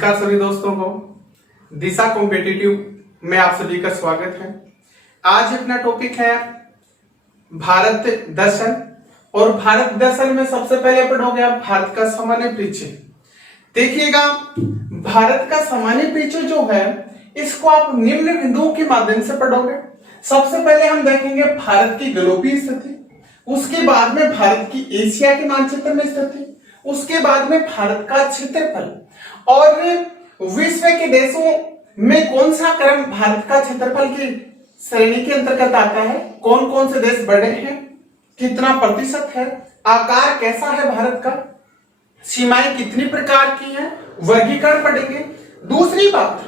नमस्कार सभी दोस्तों को। दिशा कॉम्पिटिटिव में आप सभी का स्वागत है। आज अपना टॉपिक है भारत दर्शन। और भारत दर्शन में सबसे पहले पढ़ोगे आप भारत का सामान्य परिचय। देखिएगा, भारत का सामान्य परिचय जो है इसको आप निम्न बिंदुओं के माध्यम से पढ़ोगे। सबसे पहले हम देखेंगे भारत की ग्लोबीय स्थिति, उसके बाद में भारत की एशिया के मानचित्र में स्थिति, उसके बाद में भारत का क्षेत्रफल और विश्व के देशों में कौन सा क्रम भारत का क्षेत्रफल की श्रेणी के अंतर्गत आता है, कौन कौन से देश बड़े हैं, कितना प्रतिशत है, आकार कैसा है भारत का, सीमाएं कितनी प्रकार की हैं, वर्गीकरण पढ़ेंगे। दूसरी बात,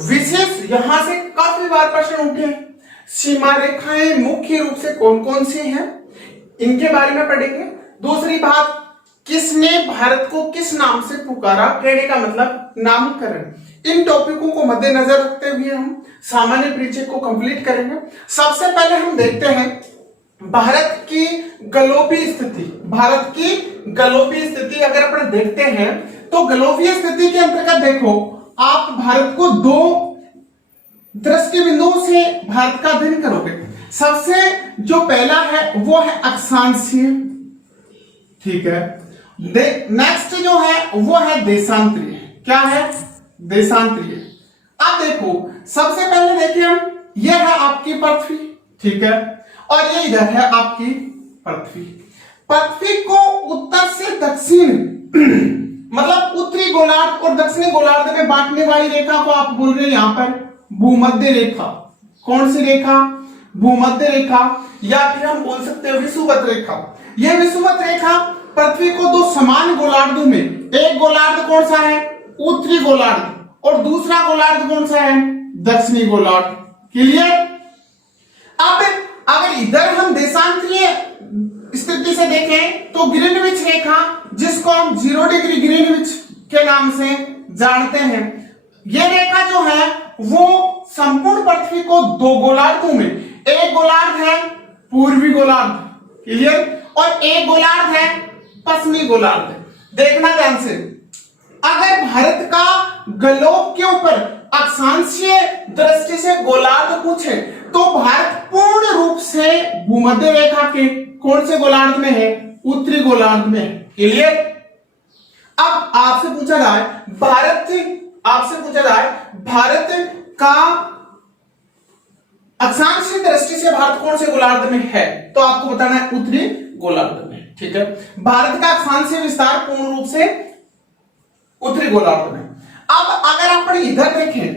विशेष यहां से काफी बार प्रश्न उठे हैं, सीमा रेखाएं मुख्य रूप से कौन कौन सी हैं, इनके बारे में पढ़ेंगे। दूसरी बात, किसने भारत को किस नाम से पुकारा, कहने का मतलब नामकरण। इन टॉपिकों को मद्देनजर रखते हुए हम सामान्य परिचय को कंप्लीट करेंगे। सबसे पहले हम देखते हैं भारत की ग्लोबीय स्थिति। भारत की ग्लोबीय स्थिति अगर अपन देखते हैं तो ग्लोबीय स्थिति के अंतर्गत देखो, आप भारत को दो दृष्टि बिंदुओं से भारत का अध्ययन करोगे। सबसे जो पहला है वो है अक्षांशीय, ठीक है। नेक्स्ट जो है वो है देशांतरीय। क्या है? देशांतरीय। अब देखो, सबसे पहले देखिए हम, ये है आपकी पृथ्वी, ठीक है, और ये इधर है आपकी पृथ्वी। पृथ्वी को उत्तर से दक्षिण मतलब उत्तरी गोलार्ध और दक्षिणी गोलार्ध में बांटने वाली रेखा को आप बोल रहे हैं यहां पर भूमध्य रेखा। कौन सी रेखा? भूमध्य रेखा, या फिर हम बोल सकते हैं विषुवत रेखा। यह विषुवत रेखा पृथ्वी को दो समान गोलार्धों में, एक गोलार्ध कौन सा है? उत्तरी गोलार्ध, और दूसरा गोलार्ध कौन सा है? दक्षिणी गोलार्ध। क्लियर? अब अगर इधर हम देशांतरीय स्थिति से देखें तो ग्रीनविच रेखा, जिसको हम 0 डिग्री ग्रीनविच के नाम से जानते हैं, यह रेखा जो है वो संपूर्ण पृथ्वी को दो गोलार्धों में, एक गोलार्ध है पूर्वी गोलार्ध, क्लियर, और एक गोलार्ध है पश्चिमी गोलार्ध। देखना ध्यान से, अगर भारत का ग्लोब के ऊपर अक्षांशीय दृष्टि से गोलार्ध पूछे तो भारत पूर्ण रूप से भूमध्य रेखा के कौन से गोलार्ध में है? उत्तरी गोलार्ध में है। क्लियर? अब आपसे पूछा जाए भारत का अक्षांशीय दृष्टि से भारत कौन से गोलार्ध में है, तो आपको बताना है उत्तरी गोलार्ध में, ठीक है। भारत का अक्षांशीय विस्तार पूर्ण रूप से उत्तरी गोलार्ध में। अब अगर अपन इधर देखें,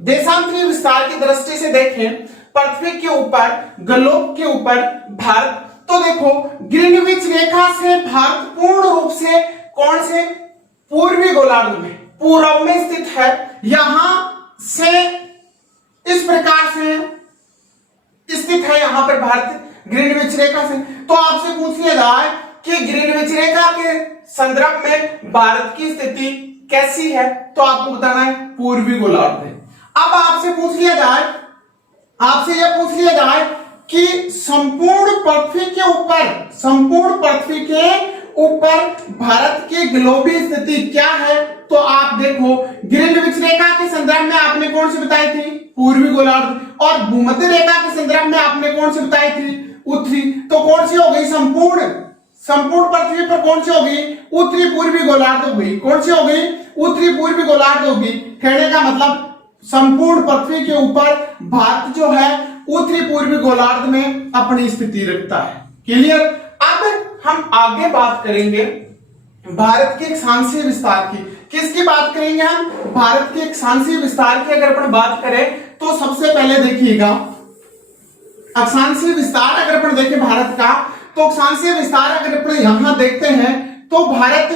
देशांतरीय विस्तार की दृष्टि से देखें पृथ्वी के ऊपर, ग्लोब के ऊपर भारत, तो देखो ग्रीनविच रेखा से भारत पूर्ण रूप से कौन से? पूर्वी गोलार्ध में, पूर्व में स्थित है। यहां से इस प्रकार से स्थित है यहां पर भारत ग्रीनविच रेखा से। तो आपसे पूछ लिया जाए कि ग्रीनविच रेखा के संदर्भ में भारत की स्थिति कैसी है, तो आपको बताना है पूर्वी गोलार्ध है। अब आपसे यह पूछ लिया जाए कि संपूर्ण पृथ्वी के ऊपर भारत की ग्लोबीय स्थिति क्या है, तो आप देखो ग्रीनविच रेखा के संदर्भ में आपने कौन सी बताई थी? पूर्वी गोलार्ध, और भूमध्य रेखा के संदर्भ में आपने कौन सी बताई थी? उत्तरी। तो कौन सी हो गई? संपूर्ण पृथ्वी पर कौन सी होगी? उत्तरी पूर्वी गोलार्ध होगी। कौन सी होगी? उत्तरी पूर्वी गोलार्ध होगी। कहने का मतलब संपूर्ण पृथ्वी के ऊपर भारत जो है उत्तरी पूर्वी गोलार्ध में अपनी स्थिति रखता है। क्लियर? अब हम आगे बात करेंगे भारत के अक्षांशीय विस्तार की। किसकी बात करेंगे हम? भारत के अक्षांशीय विस्तार की अगर अपन बात करें तो सबसे पहले देखिएगा, अक्षांशीय विस्तार अगर अपन देखें भारत का, तो अक्षांशीय विस्तार अगर अपन यहां देखते हैं तो भारत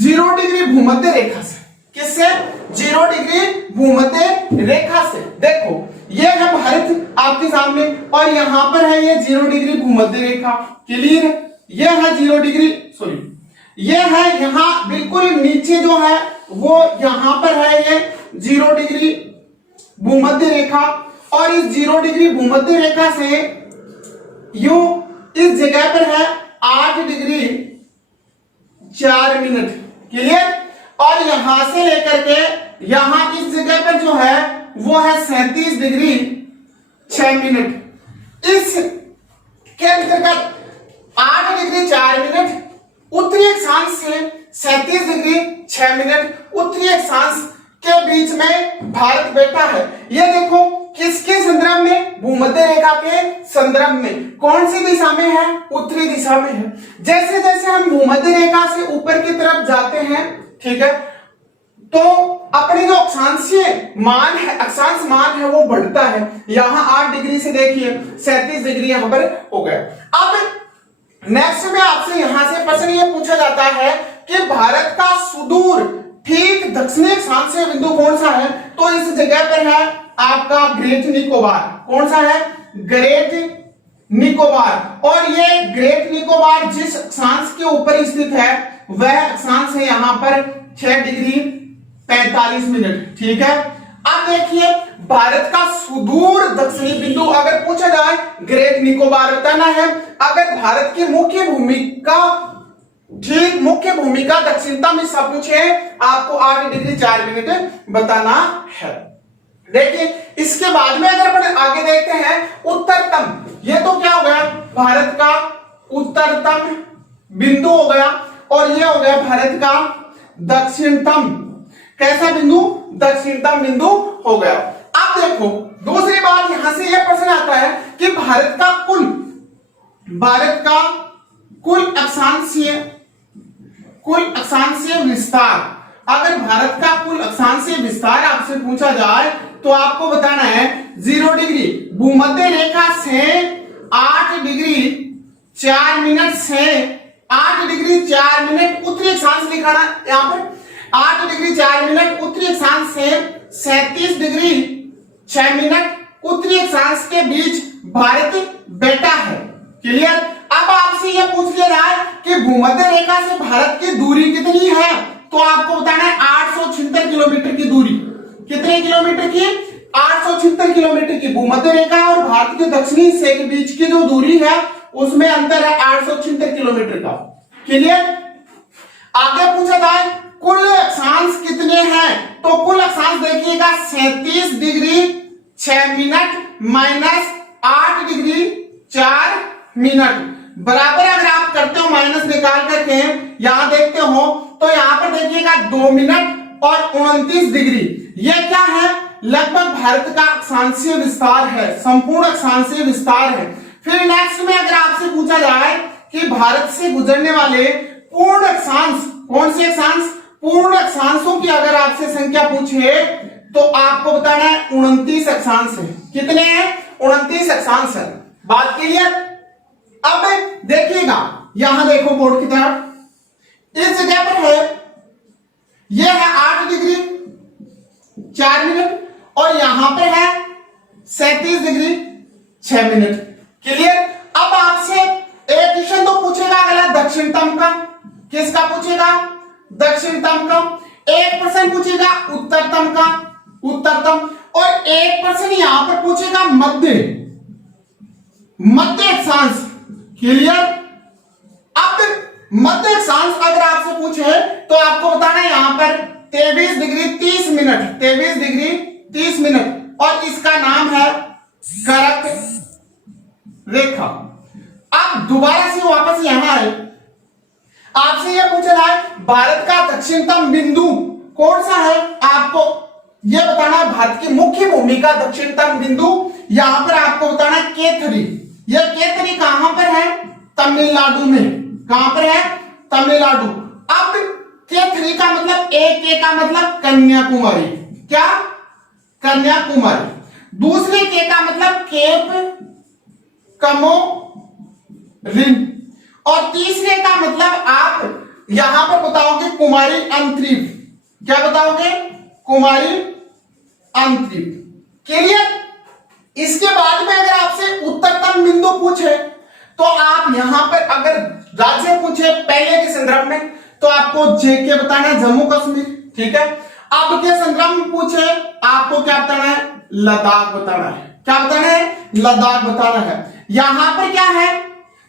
0 डिग्री भूमध्य रेखा से, किससे? 0 डिग्री भूमध्य रेखा से। देखो ये है भारत आपके सामने, और यहां पर है ये 0 डिग्री भूमध्य रेखा। क्लियर? ये है 0 डिग्री, ये है यहां बिल्कुल नीचे जो है वो यहां पर है ये 0 डिग्री भूमध्य रेखा, और इस 0 डिग्री भूमध्य रेखा से यूं इस जगह पर है 8 डिग्री 4 मिनट। क्लियर? और यहां से लेकर के यहां इस जगह पर जो है वो है 37 डिग्री 6 मिनट। इस के अंतर्गत 8 डिग्री 4 मिनट उत्तरी अक्षांश से 37 डिग्री 6 मिनट उत्तरी अक्षांश के बीच में भारत बैठा है। ये देखो किसके संदर्भ में, भूमध्य रेखा के संदर्भ में। कौन सी दिशा में है, उत्तरी दिशा में है। जैसे जैसे हम भूमध्य रेखा से ऊपर की तरफ जाते हैं, ठीक है, तो अपनी जो अक्षांशीय मान है, अक्षांश मान है वो बढ़ता है। यहां 8 डिग्री से देखिए 37 डिग्री यहां पर हो गया। अब नेक्स्ट में आपसे यहां से प्रश्न ये पूछा जाता है कि भारत का सुदूर ठीक दक्षिणी अक्षांशीय बिंदु कौन सा है, तो इस जगह पर है आपका ग्रेट निकोबार। कौन सा है, ग्रेट निकोबार। और ये ग्रेट निकोबार जिस अक्षांश के ऊपर स्थित है वह अक्षांश है यहां पर 6 डिग्री 45 मिनट, ठीक है। अब देखिए भारत का सुदूर दक्षिणी बिंदु अगर पूछा जाए ग्रेट निकोबार बताना है। अगर भारत की मुख्य भूमिका, ठीक मुख्य भूमिका दक्षिणतम हिस्सा पूछे आपको 8 डिग्री 4 मिनट बताना है। देखिए इसके बाद में अगर अपन आगे देखते हैं उत्तरतम, ये तो क्या हो गया भारत का उत्तरतम बिंदु हो गया और ये हो गया भारत का दक्षिणतम, कैसा बिंदु, दक्षिणतम बिंदु हो गया। अब देखो दूसरी बात यहां से यह प्रश्न आता है कि भारत का कुल अक्षांशीय विस्तार, अगर भारत का कुल अक्षांशीय विस्तार आपसे पूछा जाए तो आपको बताना है 0 डिग्री भूमध्य रेखा से 8 डिग्री 4 मिनट से 8 डिग्री 4 मिनट उत्तरी अक्षांश लिखाना, यहां पर 8 डिग्री 4 मिनट उत्तरी अक्षांश से 37 डिग्री 6 मिनट उत्तरी अक्षांश के बीच भारत बैठा है। क्लियर। अब आपसे यह पूछ लिया जाए कि भूमध्य रेखा से भारत की दूरी कितनी है, तो आपको बताना है 876 किलोमीटर की दूरी। कितने किलोमीटर की, 876 किलोमीटर की। भूमध्य रेखा और भारत के दक्षिणी हिस्से के बीच की जो दूरी है उसमें अंतर है 876 किलोमीटर का। क्लियर। आगे पूछा जाए कुल अक्षांश कितने हैं, तो कुल अक्षांश देखिएगा 37 degree 6 minute minus 8 degree 4 minute बराबर, अगर आप करते हो माइनस निकाल करके यहां देखते हो तो यहां पर देखिएगा 2 मिनट और 29 डिग्री। यह क्या है, लगभग भारत का अक्षांशीय विस्तार है, संपूर्ण अक्षांशीय विस्तार है। फिर नेक्स्ट में अगर आपसे पूछा जाए कि भारत से गुजरने वाले पूर्ण अक्षांश, कौन से अक्षांश, पूर्ण अक्षांशों की अगर आपसे संख्या पूछे तो आपको बताना है 29 अक्षांश है। कितने हैं, 29 अक्षांश है। बात क्लियर। अब देखिएगा यहां देखो बोर्ड की तरफ, इस जगह पर है यह है 8 डिग्री 4 मिनट और यहां पर है 37 डिग्री 6 मिनट। क्लियर। अब आपसे एक क्वेश्चन तो पूछेगा अगला दक्षिणतम का, किसका पूछेगा, दक्षिणतम का। एक प्रश्न पूछेगा उत्तरतम का, उत्तरतम, और एक प्रश्न यहां पर पूछेगा मध्य अक्षांश। क्लियर। अब मध्य अक्षांश अगर आपसे पूछे तो आपको बताना है यहां पर 23 डिग्री 30 मिनट, 23 डिग्री 30 मिनट, और इसका नाम है कर्क रेखा। अब दोबारा से वापस यहां आए, आपसे यह पूछा जाए भारत का दक्षिणतम बिंदु कौन सा है, आपको यह बताना है भारत की मुख्य भूमि का दक्षिणतम बिंदु। यहां पर आपको बताना है केथरी। यह केथरी कहां पर है, तमिलनाडु में। कहां पर है, तमिलनाडु। अब केथरी का मतलब एक के का मतलब कन्याकुमारी, क्या, कन्याकुमारी। दूसरे के का मतलब केप कमोरिन, और तीसरे का मतलब आप यहां पर बताओगे कुमारी अंतरीप। क्या बताओगे, कुमारी अंतरीप। क्लियर। इसके बाद में अगर आपसे उत्तरतम बिंदु पूछे तो आप यहां पर अगर राज्य पूछे पहले के संदर्भ में तो आपको जेके बताना है, जम्मू कश्मीर। ठीक है। अब के संदर्भ में पूछे आपको क्या बताना है, लद्दाख बताना है। क्या बताना है, लद्दाख बताना है। यहां पर क्या है,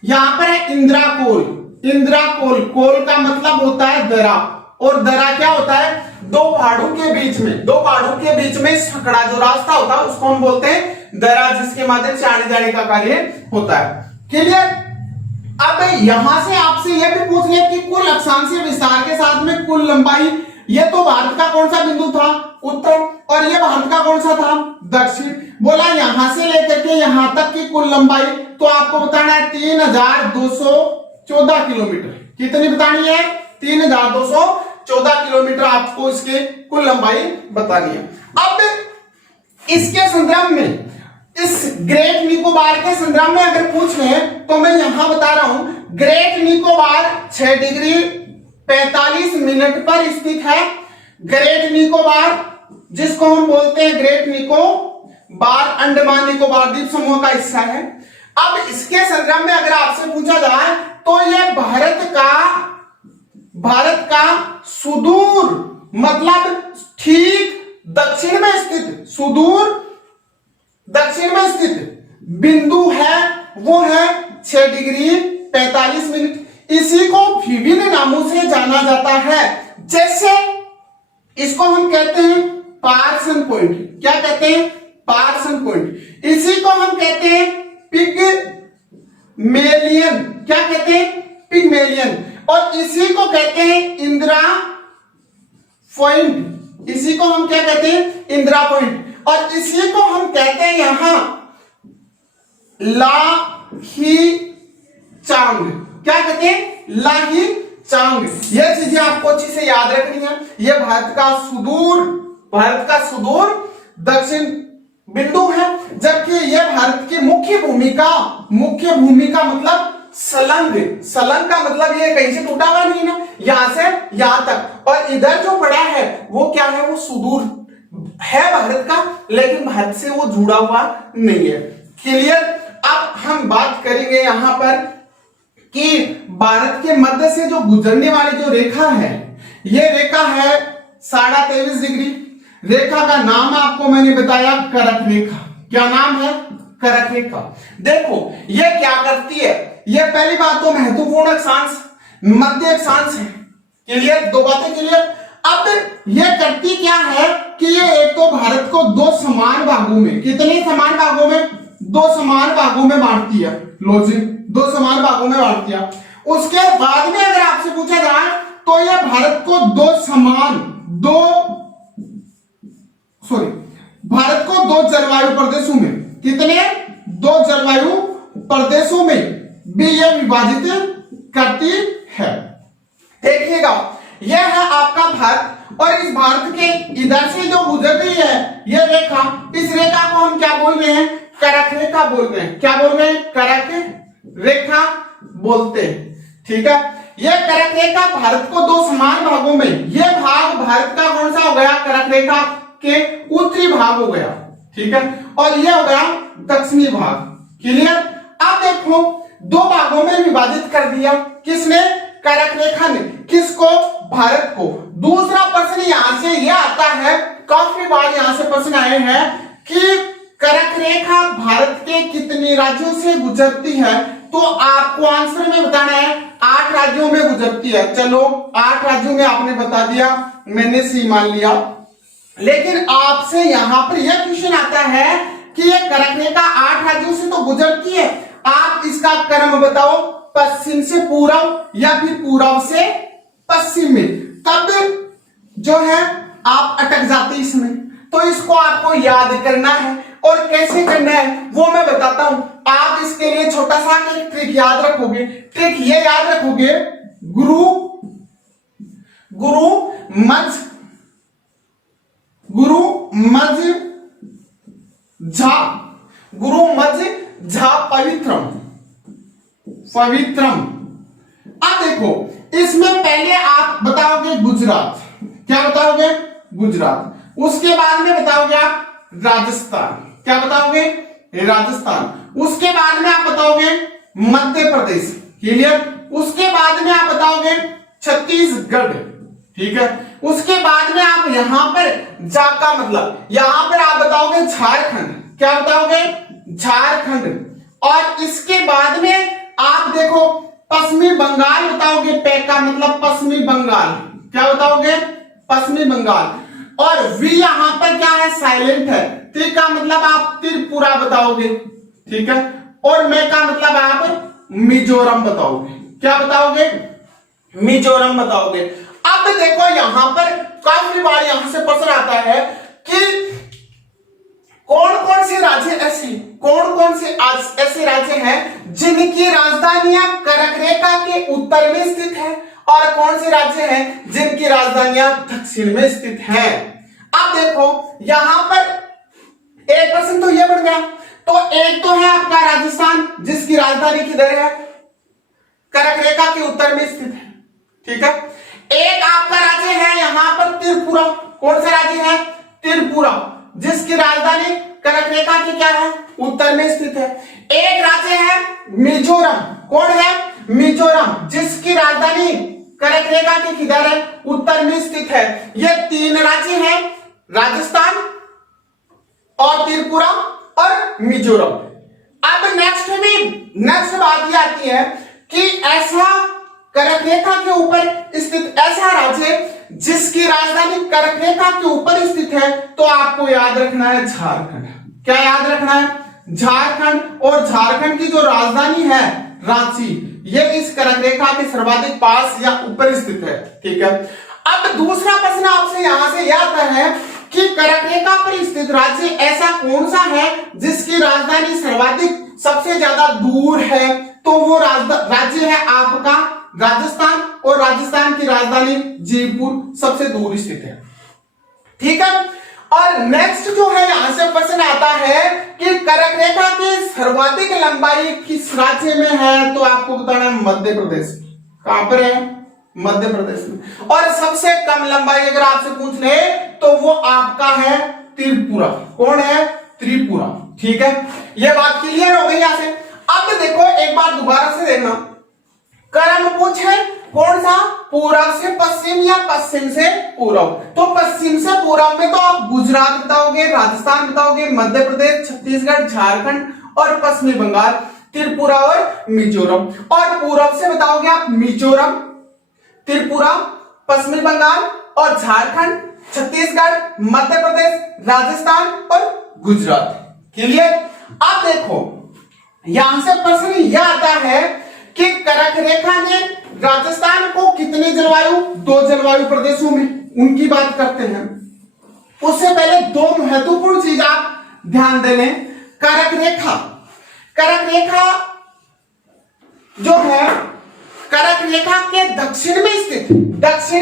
यहां पर है इंदिरा कोल। इंदिरा कोल, कोल का मतलब होता है दरा, और दरा क्या होता है? दो पहाड़ों के बीच में सकड़ा जो रास्ता होता है उसको हम बोलते हैं दरा, जिसके माध्यम से आने जाने का कार्य होता है। क्लियर? अब यहां से आपसे यह भी पूछ लिया कि कुल अक्षांशीय विस्तार के साथ में कुल लंबाई, ये तो भारत का कौन सा बिंदु था? उत्तर, और ये भारत का कौन सा था? दक्षिण। बोला यहां से लेकर के यहां तक की कुल लंबाई, तो आपको बताना है 3214 किलोमीटर। कितनी बतानी है? 3214 किलोमीटर आपको इसके कुल लंबाई बतानी है। अब इसके संदर्भ में, इस ग्रेट निकोबार के संदर्भ में अगर पूछ रहे हैं तो मैं यहां बता रहा हूं, ग्रेट निकोबार 6 डिग्री 45 मिनट पर स्थित है। ग्रेट निकोबार, जिसको हम बोलते हैं ग्रेट निकोबार, अंडमान निकोबार द्वीप समूह का हिस्सा है। अब इसके संदर्भ में अगर आपसे पूछा जाए तो यह भारत का सुदूर, मतलब ठीक दक्षिण में स्थित, सुदूर दक्षिण में स्थित बिंदु है, वो है 6 डिग्री 45 मिनट। इसी को विभिन्न नामों से जाना जाता है, जैसे इसको हम कहते हैं पार्सन पॉइंट। क्या कहते हैं? Parson point. इसी को हम कहते हैं पिग्मेलियन। क्या कहते हैं? पिग्मेलियन। और इसी को कहते हैं इंदिरा पॉइंट। इसी को हम क्या कहते हैं? इंदिरा पॉइंट। और इसी को हम कहते हैं यहां लाही चांग। क्या कहते हैं? लाही चांग। यह चीजें आपको अच्छी से याद रखनी है। यह भारत का सुदूर दक्षिण बिंदु है, जबकि यह भारत की मुख्य भूमिका मतलब सलंग का मतलब ये कहीं से टूटा हुआ नहीं ना, यहां से यहां तक। और इधर जो पड़ा है वो क्या है? वो सुदूर है भारत का, लेकिन भारत से वो जुड़ा हुआ नहीं है। क्लियर? अब हम बात करेंगे यहां पर कि भारत के मध्य से जो गुजरने वाली जो रेखा है, ये रेखा है 23.5 डिग्री। रेखा का नाम आपको मैंने बताया करक रेखा। क्या नाम है? करक रेखा। देखो ये क्या करती है, ये पहली बात तो महत्वपूर्ण अक्षांश, मध्य अक्षांश है। क्लियर? दो बातें क्लियर। अब ये करती क्या है कि ये एक तो भारत को दो समान भागों में, कितने समान भागों में? दो समान भागों में बांटती है। लॉजिक, दो समान भागों में बांटती है। उसके बाद में अगर आपसे पूछा जाए तो यह भारत को भारत को दो जलवायु प्रदेशों में, कितने? दो जलवायु प्रदेशों में भी यह विभाजित करती है। देखिएगा, यह है आपका भारत, और इस भारत के इधर से जो गुजर रही है यह रेखा, इस रेखा को हम क्या बोल रहे हैं? करक रेखा बोल रहे हैं। क्या बोल रहे हैं? करक रेखा बोलते हैं। ठीक है? यह करक रेखा भारत को दो समान भागों में, यह भाग भारत का कौन सा हो गया? करक रेखा के उत्तरी भाग हो गया। ठीक है? और यह हो गया दक्षिणी भाग। क्लियर? अब देखो दो भागों में विभाजित कर दिया किसने? करक रेखा ने। किसको? भारत को। दूसरा प्रश्न यहां से यह आता है, काफी बार यहां से प्रश्न आए हैं कि करक रेखा भारत के कितने राज्यों से गुजरती है? तो आपको आंसर में बताना है 8 राज्यों में गुजरती है। चलो 8 राज्यों में आपने बता दिया, मैंने सी मान लिया। लेकिन आपसे यहां पर यह क्वेश्चन आता है कि यह करक रेखा 8 राज्यों से तो गुजरती है, आप इसका क्रम बताओ, पश्चिम से पूर्व या फिर पूर्व से पश्चिम में। तब जो है आप अटक जाते इसमें, तो इसको आपको याद करना है। और कैसे करना है वो मैं बताता हूं। आप इसके लिए छोटा सा एक ट्रिक याद रखोगे। ट्रिक ये याद रखोगे, गुरु मध्य झा पवित्रम। अब देखो इसमें पहले आप बताओगे गुजरात। क्या बताओगे? गुजरात। उसके बाद में बताओगे आप राजस्थान। क्या बताओगे? राजस्थान। उसके बाद में आप बताओगे मध्य प्रदेश। क्लियर? उसके बाद में आप बताओगे छत्तीसगढ़। ठीक है? उसके बाद में आप यहां पर जाका मतलब यहां पर आप बताओगे झारखंड। क्या बताओगे? झारखंड। और इसके बाद में आप देखो पश्चिमी बंगाल बताओगे, पैका मतलब पश्चिमी बंगाल। क्या बताओगे? पश्चिमी बंगाल। और वी यहां पर क्या है? साइलेंट है। ती का मतलब आप त्रिपुरा बताओगे, ठीक है। और मैं का मतलब आप मिजोरम बताओगे। क्या बताओगे? मिजोरम बताओगे। अब देखो यहां पर काफी बार यहां से प्रश्न आता है कि कौन कौन से राज्य ऐसे ऐसे राज्य हैं जिनकी राजधानियां कर्क रेखा के उत्तर में स्थित है, और कौन से राज्य हैं जिनकी राजधानियां दक्षिण में स्थित हैं। अब देखो यहां पर एक प्रश्न तो यह बन गया। तो एक तो है आपका राजस्थान, जिसकी राजधानी किधर है? कर्क रेखा के उत्तर में स्थित है, ठीक है। एक आपका राज्य है यहां पर त्रिपुरा। कौन सा राज्य है? त्रिपुरा, जिसकी राजधानी कर्क रेखा की क्या है? उत्तर में स्थित है। एक राज्य है मिजोरम। कौन है? मिजोरम, जिसकी राजधानी कर्क रेखा की किधर है? उत्तर में स्थित है। ये तीन राज्य हैं, राजस्थान और त्रिपुरा और मिजोरम। अब नेक्स्ट बात ये आती है कि ऐसा कर्क रेखा के ऊपर स्थित ऐसा राज्य जिसकी राजधानी कर्क रेखा के ऊपर स्थित है, तो आपको याद रखना है झारखंड। क्या याद रखना है? झारखंड। और झारखंड की जो राजधानी है रांची, ये इस कर्क रेखा के सर्वाधिक पास या ऊपर स्थित है, ठीक है। अब दूसरा प्रश्न आपसे यहां से यह आता है कि कर्क रेखा पर स्थित राज्य ऐसा कौन सा है जिसकी राजधानी सर्वाधिक सबसे ज्यादा दूर है? तो वो राज्य है आपका राजस्थान, और राजस्थान की राजधानी जयपुर सबसे दूर स्थित है, ठीक है। और नेक्स्ट जो है यहां से प्रश्न आता है कि कर्क रेखा की सर्वाधिक लंबाई किस राज्य में है? तो आपको बताना है मध्य प्रदेश। कहां पर है? मध्य प्रदेश में। और सबसे कम लंबाई अगर आपसे पूछ ले तो वो आपका है त्रिपुरा। कौन है? त्रिपुरा, ठीक है। ये बात क्लियर हो गई यहां से। अब देखो एक बार दोबारा से देखना, क्रम पूछे कौन सा? पूरब से पश्चिम या पश्चिम से पूरब। तो पश्चिम से पूरब में तो आप गुजरात बताओगे, राजस्थान बताओगे, मध्य प्रदेश, छत्तीसगढ़, झारखंड और पश्चिमी बंगाल, त्रिपुरा और मिजोरम। और पूरब से बताओगे आप मिजोरम, त्रिपुरा, पश्चिमी बंगाल और झारखंड, छत्तीसगढ़, मध्य प्रदेश, राजस्थान और गुजरात। क्लियर? अब देखो यहां से प्रश्न यह आता है कि कर्क रेखा ने राजस्थान को कितने जलवायु? 2 जलवायु प्रदेशों में, उनकी बात करते हैं। उससे पहले 2 महत्वपूर्ण चीज आप ध्यान दे लें। कर्क रेखा जो है कर्क रेखा के दक्षिण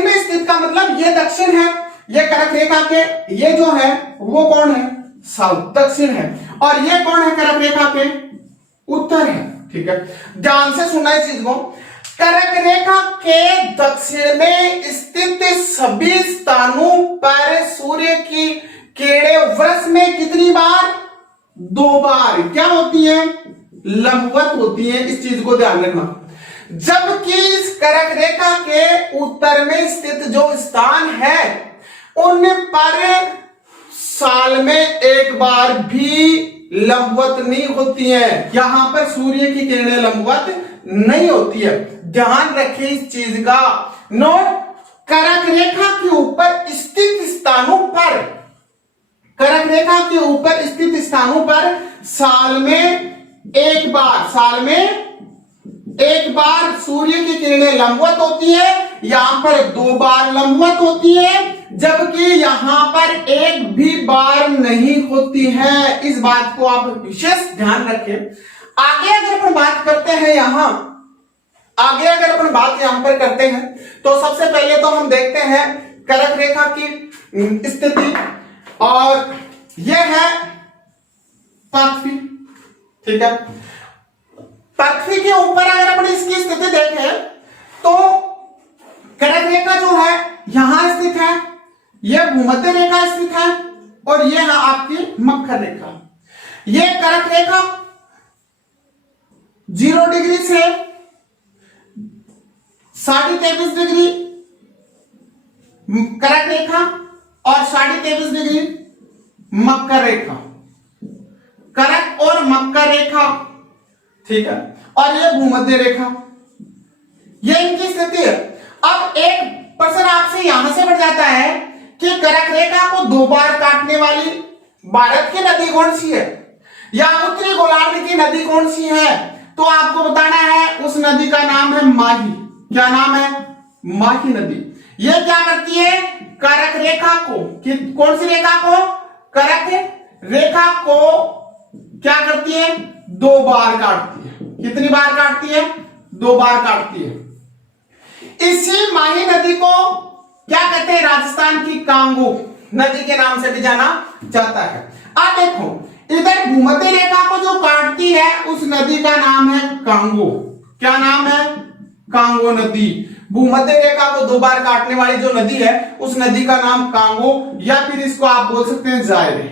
में स्थित का मतलब ये दक्षिण है, ये कर्क रेखा के ये जो है वो कौन है? साउथ, दक्षिण है। और ये कौन है? कर्क रेखा के उत्तर है, ठीक है। ध्यान से सुनना इस चीज को। कर्क रेखा के दक्षिण में स्थित सभी स्थानों पर सूर्य की किरणें वर्ष में कितनी बार? 2 बार क्या होती है? लंबवत होती है। इस चीज को ध्यान रखना। जबकि इस कर्क रेखा के उत्तर में स्थित जो स्थान है उन पर साल में एक बार भी लंबवत नहीं होती है। यहां पर सूर्य की किरणें लंबवत नहीं होती है। ध्यान रखिए इस चीज का। नोट, कर्क रेखा के ऊपर स्थित स्थानों पर, कर्क रेखा के ऊपर स्थित स्थानों पर साल में एक बार सूर्य की किरणें लंबवत होती है। यहां पर 2 बार लंबवत होती है, जबकि यहां पर एक भी बार नहीं होती है। इस बात को आप विशेष ध्यान रखें। आगे अगर अपन बात करते हैं यहां पर करते हैं तो सबसे पहले तो हम देखते हैं कर्क रेखा की स्थिति, और यह है पृथ्वी, ठीक है। पृथ्वी के ऊपर अगर अपन इसकी स्थिति देखें तो कर्क रेखा जो है यहां स्थित है, यह भूमध्य रेखा स्थित है, और यह है आपकी मकर रेखा। यह कर्क रेखा 0 डिग्री से 23.5 डिग्री कर्क रेखा और 23.5 डिग्री मकर रेखा, कर्क और मकर रेखा, ठीक है। और यह भूमध्य रेखा, यह इनकी स्थिति है। अब एक पर सर आपसे यहां से बढ़ जाता है कि कर्क रेखा को 2 बार काटने वाली भारत की नदी कौन सी है या उत्तरी गोलार्ध की नदी कौन सी है, तो आपको बताना है उस नदी का नाम है माही। क्या नाम है? माही नदी। यह क्या करती है? कर्क रेखा को, कौन सी रेखा को? कर्क रेखा को क्या करती है? 2 बार काटती है। कितनी बार काटती है? 2 बार काटती है। इसी माही नदी को क्या कहते हैं? राजस्थान की कांगो नदी के नाम से भी जाना जाता है। अब देखो इधर भूमध्य रेखा को जो काटती है उस नदी का नाम है कांगो। क्या नाम है? कांगो नदी। भूमध्य रेखा को 2 बार काटने वाली जो नदी है उस नदी का नाम कांगो, या फिर इसको आप बोल सकते हैं जायरे।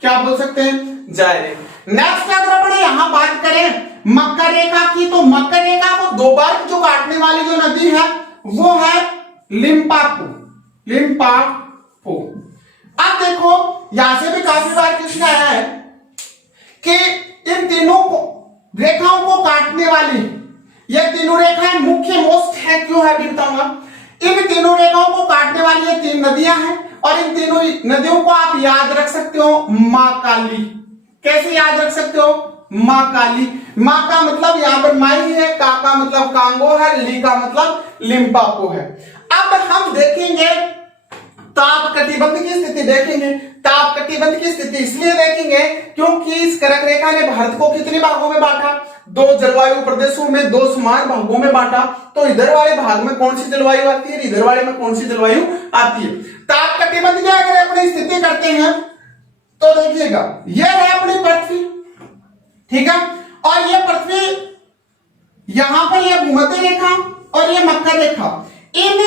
क्या बोल सकते हैं? जायरे। नेक्स्ट अगर अपन यहां बात करें मकर रेखा की, तो मकर रेखा को 2 बार जो काटने वाली जो नदी है वो है लिम्पापो। लिम्पापो। अब देखो यहां से भी काफी बार क्वेश्चन आया है कि इन तीनों को रेखाओं को काटने वाली ये तीनों रेखाएं मुख्य मोस्ट है, क्यों है भी बताऊंगा। इन तीनों रेखाओं को काटने वाली ये 3 नदियां हैं और इन तीनों नदियों को आप याद रख सकते हो मां काली। कैसे याद रख सकते हो? मां काली। मां का मतलब यहां पर माई है, का मतलब कांगो है, ली का मतलब लिम्पापो है। अब हम देखेंगे ताप कटिबंध की स्थिति देखेंगे। ताप कटिबंध की स्थिति इसलिए देखेंगे क्योंकि इस कर्क रेखा ने भारत को कितने भागों में बांटा? 2 जलवायु प्रदेशों में, 2 समान भागों में बांटा। तो इधर वाले भाग में कौन सी जलवायु आती है, इधर वाले में कौन सी जलवायु आती है। ताप कटिबंध की अगर अपनी स्थिति करते हैं तो देखिएगा यह है अपनी पृथ्वी, ठीक है, और यह पृथ्वी यहां पर यह भूमध्य रेखा और यह मकर रेखा, इन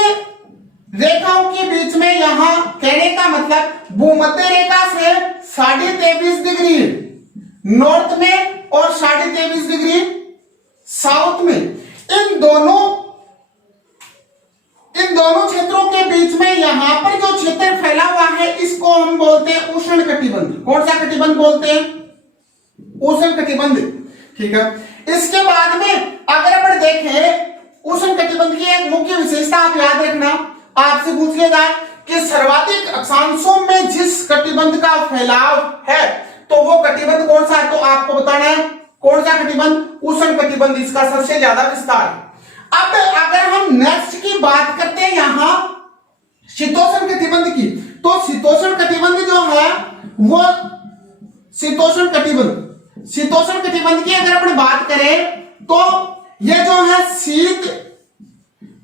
रेखाओं के बीच में यहां कहने का मतलब भूमध्य रेखा से 23.5 डिग्री नॉर्थ में और 23.5 डिग्री साउथ में, इन दोनों क्षेत्रों के बीच में यहां पर जो क्षेत्र फैला हुआ है इसको हम बोलते हैं उष्ण कटिबंध। कौन सा कटिबंध बोलते हैं? उष्ण कटिबंध, ठीक है। इसके बाद में अगर अपन देखें उष्ण कटिबंध की एक मुख्य विशेषता आप याद रखना, आपसे पूछ लेगा कि सर्वाधिक अक्षांशों में जिस कटिबंध का फैलाव है तो वो कटिबंध कौन सा है, तो आपको बताना है कौन सा कटिबंध? उष्ण कटिबंध, इसका सबसे ज्यादा विस्तार। अब अगर हम नेक्स्ट की बात करते हैं यहां शीतोष्ण कटिबंध की, तो शीतोष्ण कटिबंध जो है वो शीतोष्ण कटिबंध की अगर अपन बात करें तो ये जो है शीत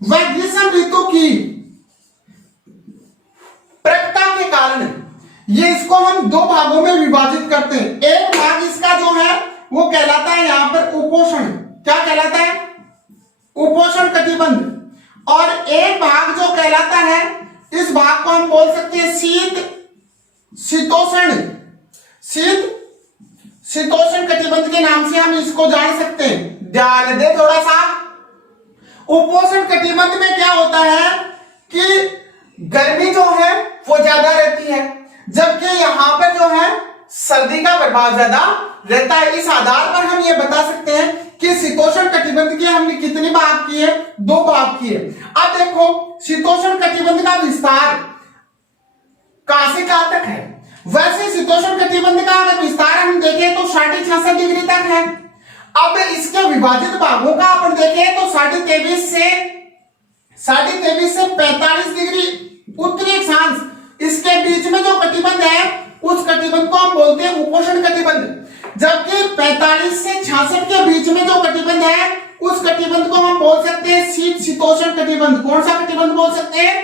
व ग्रीष्म ऋतु की प्रखरता के कारण ये इसको हम 2 भागों में विभाजित करते हैं। एक भाग इसका जो है वो कहलाता है यहां पर उपोष्ण। क्या कहलाता है? उपोष्ण कटिबंध। और एक भाग जो कहलाता है इस भाग को हम बोल सकते हैं शीतोष्ण कटिबंध के नाम से हम इसको जान सकते हैं। ध्यान दे थोड़ा सा, उपोष्ण कटिबंध में क्या होता है कि गर्मी जो है वो ज्यादा रहती है, जबकि यहां पर जो है सर्दी का प्रभाव ज्यादा रहता है। इस आधार पर हम ये बता सकते हैं कि शीतोष्ण कटिबंध के हमने कितने भाग किए? 2 भाग किए। अब देखो शीतोष्ण कटिबंध का विस्तार कहां से कहां तक है? वैसे शीतोष्ण कटिबंध का अगर विस्तार हम देखें तो 66.5 डिग्री तक है। अब इसके विभाजित भागों का अपन देखें तो 23.5 से 45 डिग्री उत्तरी अक्षांश, इसके बीच में जो कटिबंध है उस कटिबंध को हम बोलते हैं उपोष्ण कटिबंध, जबकि 45 से 66 के बीच में जो कटिबंध है उस कटिबंध को हम बोल सकते हैं शीत शीतोष्ण कटिबंध। कौन सा कटिबंध बोल सकते हैं?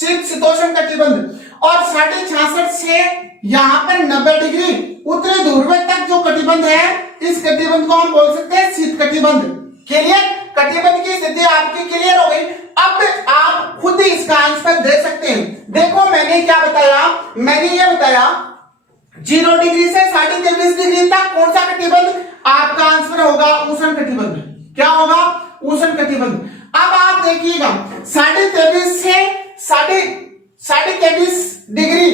शीत शीतोष्ण कटिबंध। और 66.5 से यहां पर 90 डिग्री उत्तरी ध्रुव तक जो कटिबंध है इस कटिबंध को हम बोल सकते हैं शीत कटिबंध। क्लियर? कटिबंध की स्थिति आपकी क्लियर हो गई। अब आप खुद इसका आंसर दे सकते हैं। देखो मैंने क्या बताया, मैंने ये बताया 0 डिग्री से 23.5 डिग्री तक कौन सा कटिबंध? आपका आंसर होगा उष्ण कटिबंध। क्या होगा? उष्ण कटिबंध। अब आप देखिएगा 23.5 से 23.5 डिग्री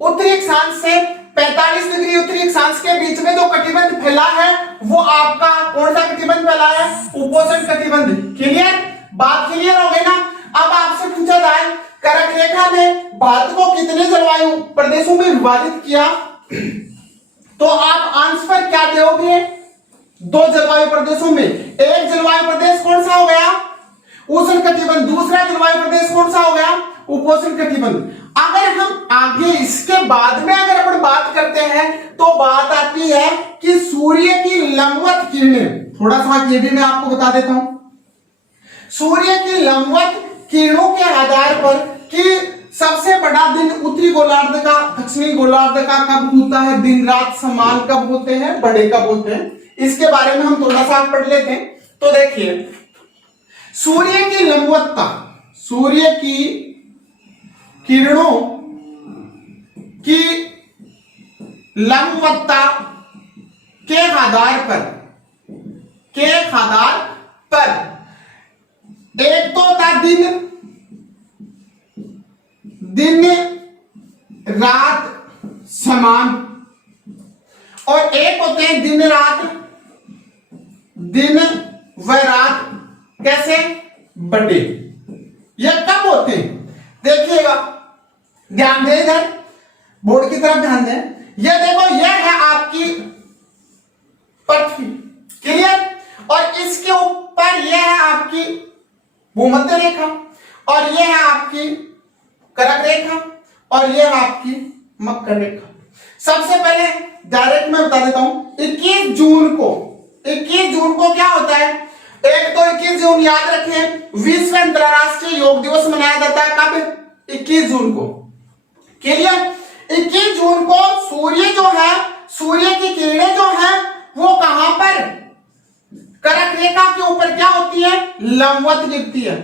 उत्तरी अक्षांश से 45 डिग्री उत्तरी अक्षांश के बीच में जो कटिबंध फैला है वो आपका कौन सा कटिबंध फैला है? उपोष्ण कटिबंध। क्लियर? बात क्लियर हो गई ना? अब आपसे पूछा जाए कर्क रेखा ने भारत को कितने जलवायु प्रदेशों में विभाजित किया, तो आप आंसर क्या दोगे? 2 जलवायु प्रदेशों में। एक जलवायु प्रदेश कौन सा हो गया? उष्ण कटिबंध। दूसरा जलवायु प्रदेश कौन सा हो गया? उपोष्ण कटिबंध। अगर हम आगे इसके बाद में अगर अपन बात करते हैं तो बात आती है कि सूर्य की लंबवत किरणें, थोड़ा सा ये भी मैं आपको बता देता हूं। सूर्य की लंबवत किरणों के आधार पर कि सबसे बड़ा दिन उत्तरी गोलार्ध का दक्षिणी गोलार्ध का कब होता है, दिन रात समान कब होते हैं, बड़े कब होते हैं, इसके बारे में हम थोड़ा सा पढ़ लेते हैं। तो देखिए, सूर्य की लंबवत्ता, सूर्य की किरणों की लंबवत्ता के आधार पर एक तो होता दिन रात समान, और एक होते हैं दिन व रात कैसे बटे। यह कब होते हैं? देखिएगा, ध्यान दें, इधर बोर्ड की तरफ ध्यान दें। यह देखो, यह है आपकी पृथ्वी, क्लियर, और इसके ऊपर यह है आपकी भूमध्य रेखा, और यह है आपकी कर्क रेखा, और यह है आपकी मकर रेखा। सबसे पहले डायरेक्ट मैं बता देता हूं, 21 जून को क्या होता है? एक तो 21 जून याद रखें, विश्व अंतरराष्ट्रीय योग दिवस मनाया जाता है। कब? 21 जून को, क्लियर। 21 जून को सूर्य जो है, सूर्य की किरणें जो है वो कहां पर? कर्क रेखा के ऊपर क्या होती है? लंबवत गिरती है,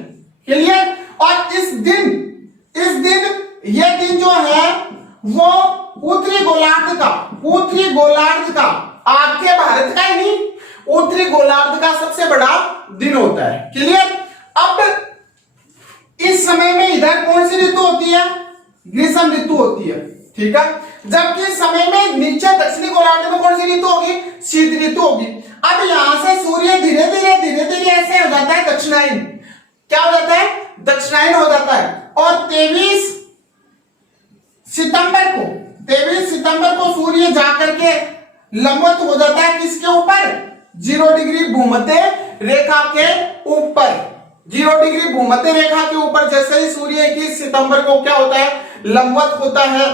क्लियर। और इस दिन ये दिन जो है वो उत्तरी गोलार्ध का आपके भारत का ही नहीं, उत्तरी गोलार्ध का सबसे बड़ा दिन होता है, क्लियर। अब इस समय में इधर कौन सी ऋतु होती है? ग्रीष्म ऋतु होती है, ठीक है। जबकि इस समय में नीचे दक्षिणी गोलार्ध में कौन सी ऋतु होगी? शीत ऋतु होगी। अब यहां से सूर्य धीरे धीरे ऐसे हो जाता है दक्षिणायन। क्या हो जाता है? दक्षिणायन हो जाता है। और 23 सितंबर को सूर्य जाकर के लंबवत हो जाता है किसके ऊपर? 0 डिग्री भूमध्य रेखा के ऊपर। 0 डिग्री भूमध्य रेखा के ऊपर जैसे ही सूर्य 21 सितंबर को क्या होता है? लंबवत होता है।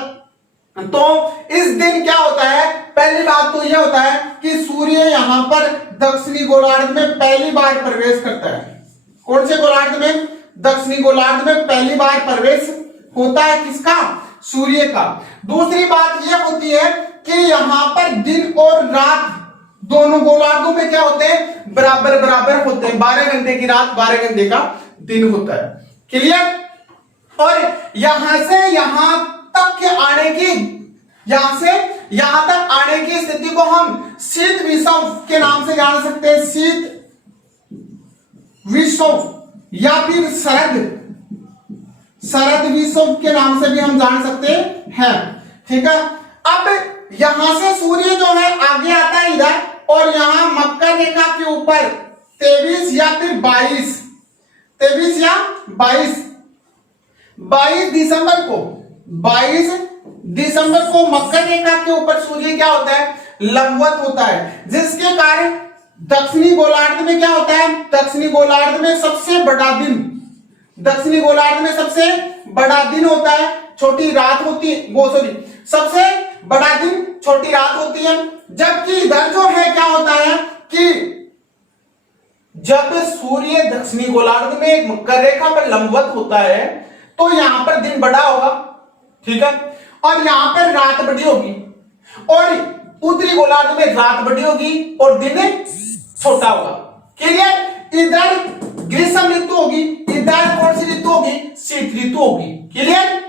तो इस दिन क्या होता है? पहली बात तो यह होता है कि सूर्य यहां पर दक्षिणी गोलार्ध में पहली बार प्रवेश करता है। कौन से गोलार्ध में? दक्षिणी गोलार्ध में पहली बार प्रवेश होता है किसका? सूर्य का। दूसरी बात यह होती है कि यहां पर दिन और रात दोनों गोलार्धों में क्या होते हैं? बराबर होते हैं। 12 घंटे की रात, 12 घंटे का दिन होता है, क्लियर। और यहां से यहां तक के आने की, यहां से यहां तक आने की स्थिति को हम शीत विषुव के नाम से जान सकते हैं। शीत विषुव या फिर शरद विषुव के नाम से भी हम जान सकते हैं, ठीक है। अब यहां से सूर्य जो है आगे आता है इधर, और यहां मकर रेखा के ऊपर 23 या फिर 22 दिसंबर को मकर रेखा के ऊपर सूर्य क्या होता है? लंबवत होता है, जिसके कारण दक्षिणी गोलार्ध में क्या होता है? दक्षिणी गोलार्ध में सबसे बड़ा दिन होता है, छोटी रात होती है, सबसे बड़ा दिन छोटी रात होती है। जबकि इधर जो है क्या होता है कि जब सूर्य दक्षिणी गोलार्ध में मकर रेखा पर लंबवत होता है तो यहां पर दिन बड़ा होगा, ठीक है, और यहां पर रात बड़ी होगी, और उत्तरी गोलार्ध में रात बड़ी होगी और दिन छोटा होगा, क्लियर। इधर ग्रीष्म ऋतु होगी, इधर कौन सी ऋतु होगी? शीत ऋतु होगी, क्लियर।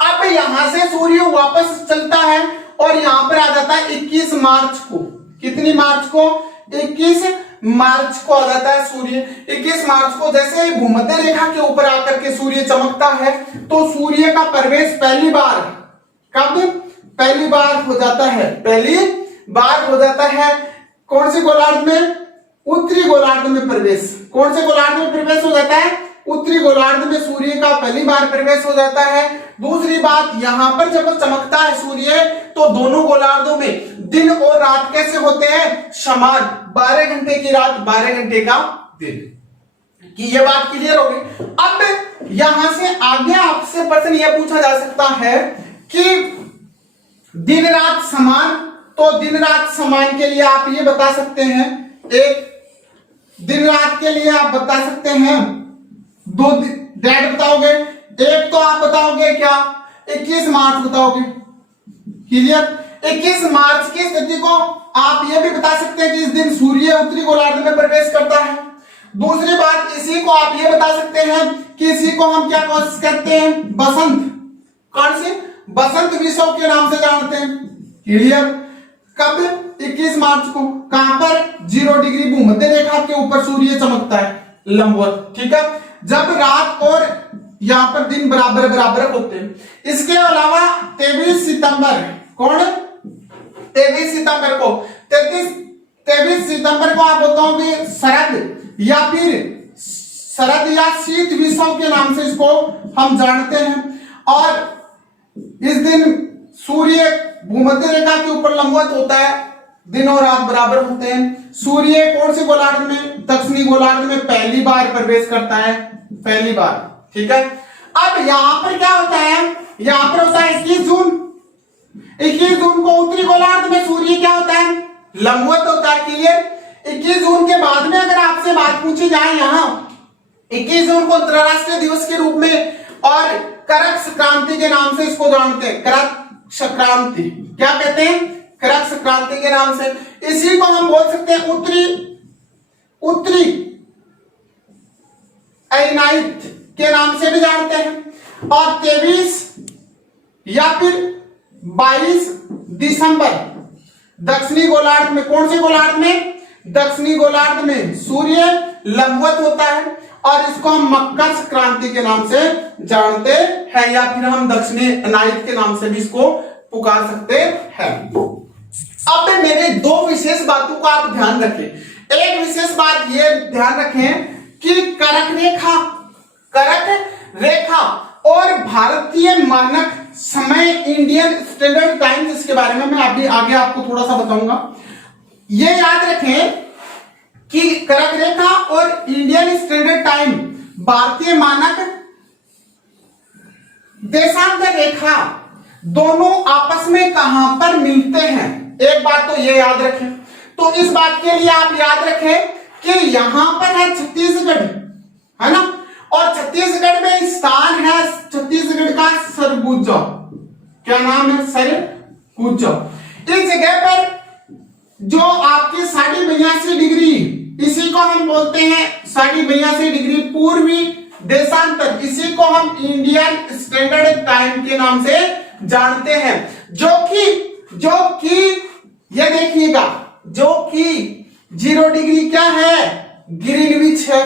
अब यहां से सूर्य वापस चलता है और यहां पर आ जाता है 21 मार्च को। कितनी मार्च को? 21 मार्च को आ जाता है सूर्य। 21 मार्च को जैसे ही भूमध्य रेखा के ऊपर आकर के सूर्य चमकता है तो सूर्य का प्रवेश पहली बार कब? पहली बार हो जाता है कौन से गोलार्ध में? उत्तरी गोलार्ध में प्रवेश। कौन से गोलार्ध में प्रवेश हो जाता है? उत्तरी गोलार्ध में सूर्य का पहली बार प्रवेश हो जाता है। दूसरी बात, यहां पर जब चमकता है सूर्य तो दोनों गोलार्धों में दिन और रात कैसे होते हैं? समान। 12 घंटे की रात, 12 घंटे का दिन। कि ये बात क्लियर होगी। अब यहां से आगे आपसे प्रश्न यह पूछा जा सकता है कि दिन रात समान, तो दिन रात समान के लिए आप ये बता सकते हैं, एक दिन रात के लिए आप बता सकते हैं, दो डेट बताओगे। एक तो आप बताओगे क्या, 21 मार्च बताओगे। क्लियर? 21 मार्च की स्थिति को आप ये भी बता सकते हैं कि इस दिन सूर्य उत्तरी गोलार्ध में प्रवेश करता है। दूसरी बात, इसी को आप ये बता सकते हैं कि इसी को हम क्या कहते हैं? बसंत। कौन सी? बसंत विषव के नाम से जानते हैं। क्लियर? कब? 21 मार्च को। कहां पर? 0 डिग्री भूमध्य रेखा के ऊपर सूर्य चमकता है लंबवत। ठीक है, जब रात और यहां पर दिन बराबर बराबर होते हैं। इसके अलावा 23 सितंबर, कौन? 23 सितंबर को, 23 सितंबर को आप बताओगे शरद या फिर शरद या शीत विषव के नाम से इसको हम जानते हैं। और इस दिन सूर्य भूमध्य रेखा के ऊपर लंबवत होता है, दिन और रात बराबर होते हैं। सूर्य कौन से गोलार्ध में? दक्षिणी गोलार्ध में पहली बार प्रवेश करता है, पहली बार। ठीक है, अब यहां पर क्या होता है? यहां पर होता है 21 जून। 21 जून को उत्तरी गोलार्ध में सूर्य क्या होता है? लंबवत होता है। क्लियर? 21 जून के बाद में अगर आपसे बात पूछी जाए, यहां 21 जून को अंतरराष्ट्रीय दिवस के रूप में और करक संक्रांति के नाम से इसको जानते हैं। करक संक्रांति क्या कहते हैं? करक संक्रांति के नाम से। इसी को हम बोल सकते हैं उत्तरी अयनाइत के नाम से भी जानते हैं। और 23 या फिर 22 दिसंबर दक्षिणी गोलार्ध में, कौन से गोलार्ध में? दक्षिणी गोलार्ध में सूर्य लंबवत होता है और इसको हम मकर संक्रांति के नाम से जानते हैं, या फिर हम दक्षिणी अनायत के नाम से भी इसको पुकार सकते हैं। अब मेरे दो विशेष बातों को आप ध्यान रखें। एक विशेष बात ये ध्यान रखें कि करक रेखा और भारतीय मानक समय, इंडियन स्टैंडर्ड टाइम, इसके बारे में मैं अभी आगे आपको थोड़ा सा बताऊंगा। ये याद रखें कि करक रेखा और इंडियन स्टैंडर्ड टाइम, भारतीय मानक देशांतर रेखा, दोनों आपस में कहां पर मिलते हैं? एक बात तो ये याद रखें। तो इस बात के लिए आप याद रखें कि यहां पर है छत्तीसगढ़, है ना, और छत्तीसगढ़ में स्थान है छत्तीसगढ़ का सरगुजा। क्या नाम है? सरगुजा। इस जगह पर जो आपकी 82.5 डिग्री, इसी को हम बोलते हैं 82.5 डिग्री पूर्वी देशांतर, इसी को हम इंडियन स्टैंडर्ड टाइम के नाम से जानते हैं। जो कि ये देखिएगा, जो कि 0 डिग्री क्या है? ग्रीनविच है।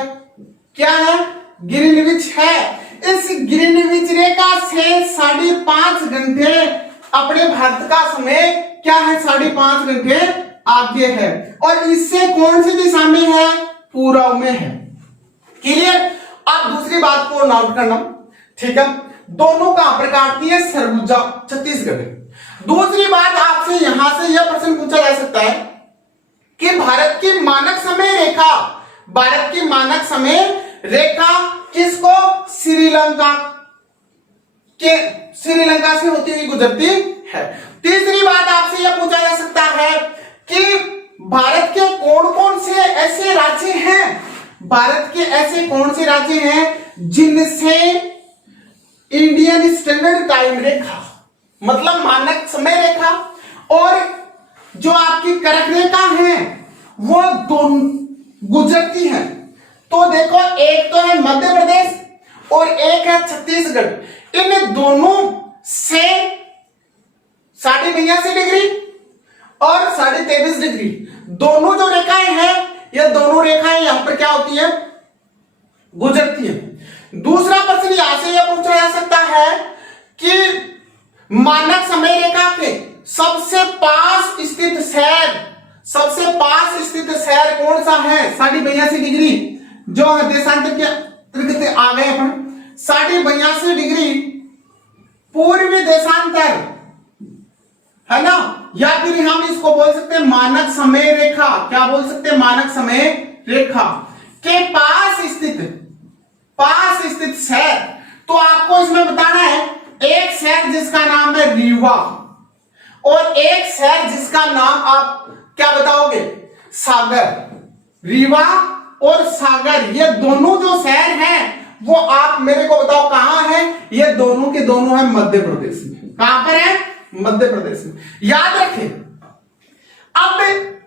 क्या है? ग्रीनविच है। इस ग्रीनविच रेखा से 5.5 घंटे अपने भारत का समय क्या है? 5.5 घंटे आगे है। और इससे कौन सी दिशा में है? पूर्व में है। क्लियर? अब दूसरी बात को नोट करना। ठीक है, दोनों कहां पर काटती है? सरगुजा, छत्तीसगढ़। दूसरी बात, आपसे यहां से यह प्रश्न पूछा जा सकता है कि भारत की मानक समय रेखा किसको? श्रीलंका से होती हुई गुजरती है। तीसरी बात, आपसे यह पूछा जा सकता है कि भारत के कौन कौन से ऐसे राज्य हैं, भारत के ऐसे कौन से राज्य हैं जिनसे इंडियन स्टैंडर्ड टाइम रेखा, मतलब मानक समय रेखा, और जो आपकी करक रेखा है वो दोनों गुजरती हैं। तो देखो, एक तो है मध्य प्रदेश और एक है छत्तीसगढ़। इन दोनों से 82.5 डिग्री और 23.5 डिग्री, दोनों जो रेखाएं हैं, ये दोनों रेखाएं यहां पर क्या होती है? गुजरती है। दूसरा प्रश्न यहां से यह पूछा जा सकता है कि मानक समय रेखा के सबसे पास स्थित शहर कौन सा है? 82.5 डिग्री जो है देशांतर के आ गए अपन 82.82 डिग्री पूर्वी देशांतर, है ना, या फिर हम इसको बोल सकते हैं मानक समय रेखा। क्या बोल सकते हैं? मानक समय रेखा के पास स्थित शहर। तो आपको इसमें बताना है एक शहर जिसका नाम है रीवा और एक शहर जिसका नाम आप क्या बताओगे? सागर। रीवा और सागर, ये दोनों जो शहर हैं वो आप मेरे को बताओ कहां है? ये दोनों के दोनों है मध्य प्रदेश में। कहां पर है? मध्य प्रदेश में। याद रखें, अब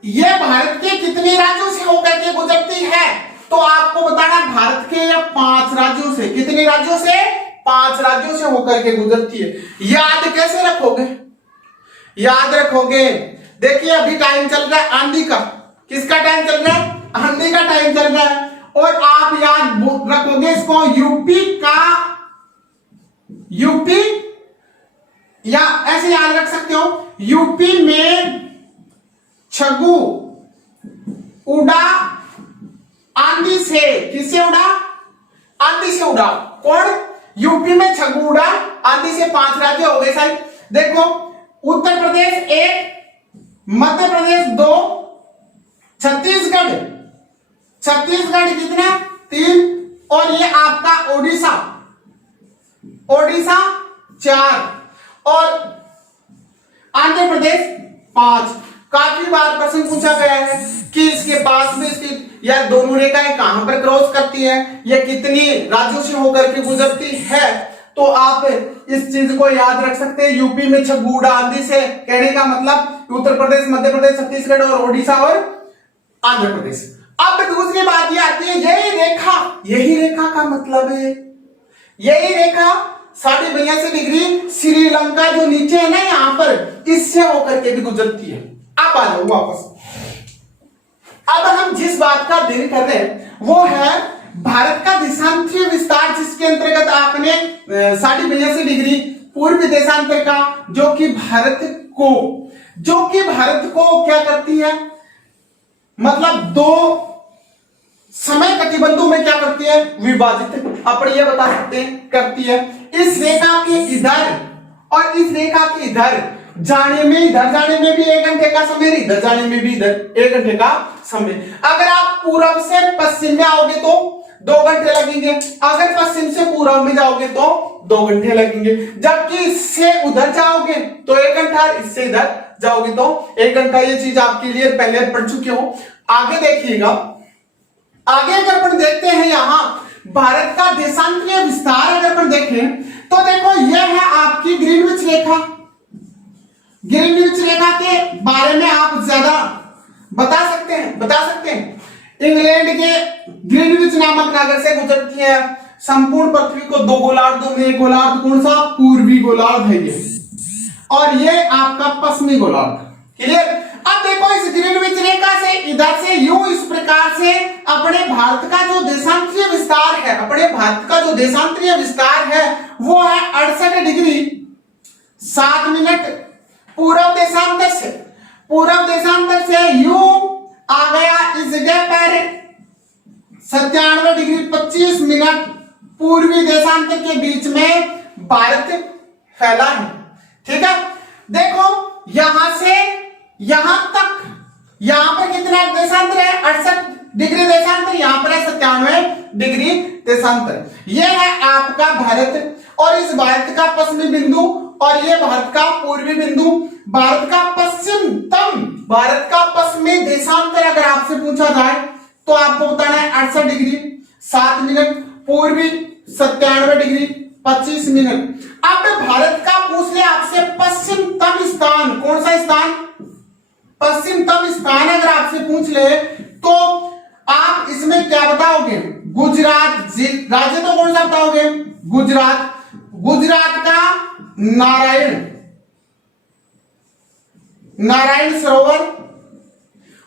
ये भारत के कितने राज्यों से होकर के गुजरती है? तो आपको बताना भारत के या 5 राज्यों से। कितने राज्यों से? 5 राज्यों से होकर के गुजरती है। याद कैसे रखोगे? याद रखोगे, देखिए अभी टाइम चल रहा है आंधी का। किसका टाइम चल रहा है? आंधी का टाइम चल रहा है। और आप याद रखोगे इसको यूपी या ऐसे याद रख सकते हो, यूपी में छगु उड़ा आंधी से। किससे उड़ा? आंधी से उड़ा। कौन? यूपी में छगु उड़ा आंधी से। 5 राज्य हो गए साहब। देखो, उत्तर प्रदेश 1, मध्य प्रदेश 2, छत्तीसगढ़ कितना? 3, और ये आपका ओडिशा 4 और आंध्र प्रदेश 5। काफी बार प्रश्न पूछा गया है कि इसके पास में स्थित या दोनों रेखाएं कहां पर क्रॉस करती है, ये कितनी राज्यों से होकर के गुजरती है। तो आप इस चीज को याद रख सकते हैं। यूपी में छगुड़ा आंधी से कहने का मतलब उत्तर प्रदेश, मध्य प्रदेश, छत्तीसगढ़ और ओडिशा और आंध्र प्रदेश। अब दूसरी बात ये आती है, यही रेखा का मतलब है, यही रेखा 82.82 डिग्री श्रीलंका जो नीचे है ना यहां पर, इससे होकर के भी गुजरती है। आप आ जाओ वापस। अब हम जिस बात का अध्ययन कर रहे हैं वो है भारत का देशांतरीय विस्तार, जिसके अंतर्गत आपने 82.82 डिग्री पूर्वी देशांतर का, जो कि भारत को क्या करती है, मतलब 2 समय कटिबंधों में क्या करती है? विभाजित। अपन ये बता सकते हैं करती है। इस रेखा के इधर और इस रेखा के इधर जाने में भी 1 घंटे का समय, इधर जाने में भी इधर 1 घंटे का समय। अगर आप पूर्व से पश्चिम में आओगे तो 2 घंटे लगेंगे, अगर पश्चिम से पूर्व में जाओगे तो 2 घंटे लगेंगे, जबकि इससे उधर जाओगे तो 1 घंटा, इससे इधर जाओगे तो 1 घंटा। ये चीज आपके लिए पहले पढ़ चुके हो। आगे देखिएगा, आगे अगर अपन देखते हैं यहां भारत का देशांतरीय विस्तार अगर अपन देखें तो देखो यह है आपकी ग्रीनविच रेखा। ग्रीनविच रेखा के बारे में आप ज्यादा बता सकते हैं। इंग्लैंड के ग्रीनविच नामक नगर से गुजरती है। संपूर्ण पृथ्वी को 2 गोलार्धों में, एक गोलार्ध कौन सा? पूर्वी गोलार्ध है ये, और ये आपका पश्चिमी गोलार्ध। क्लियर? अब देखो इस ग्रीनविच रेखा से इधर से यूं इस प्रकार से अपने भारत का जो देशांतरीय विस्तार है वो है 68 डिग्री 7 मिनट पूर्व देशांतर से यूं आ गया इस जगह पर 97 डिग्री 25 मिनट पूर्वी देशांतर के बीच में भारत फैला है। ठीक है, देखो यहां से यहां तक, यहां पर कितना देशांतर है? 68 डिग्री देशांतर, यहां पर है 97 डिग्री देशांतर। यह है आपका भारत, और इस भारत का पश्चिमी बिंदु और ये भारत का पूर्वी बिंदु। भारत का पश्चिमी देशांतर अगर आपसे पूछा जाए तो आपको बताना है 68 डिग्री 7 मिनट, पूर्वी 97 डिग्री 25 मिनट। अब भारत का पूछ ले आपसे पश्चिमतम स्थान, कौन सा स्थान? पश्चिमतम स्थान अगर आपसे पूछ ले तो आप इसमें क्या बताओगे? गुजरात राज्य तो कौन सा बताओगे? गुजरात का नारायण सरोवर,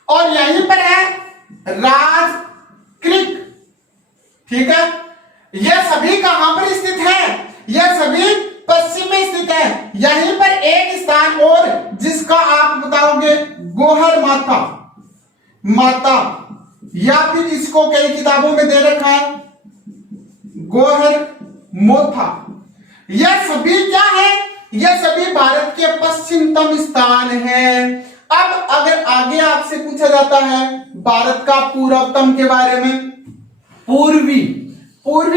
और यहीं पर है राज क्रीक। ठीक है, यह सभी कहां पर स्थित है? यह सभी पश्चिम में स्थित है। यहीं पर एक स्थान और जिसका आप बताओगे गोहर माता, या फिर इसको कई किताबों में दे रखा है गोहर, मोथा, यह सभी क्या है? यह सभी भारत के पश्चिमतम स्थान हैं। अब अगर आगे आपसे पूछा जाता है भारत का पूर्वतम के बारे में, पूर्वी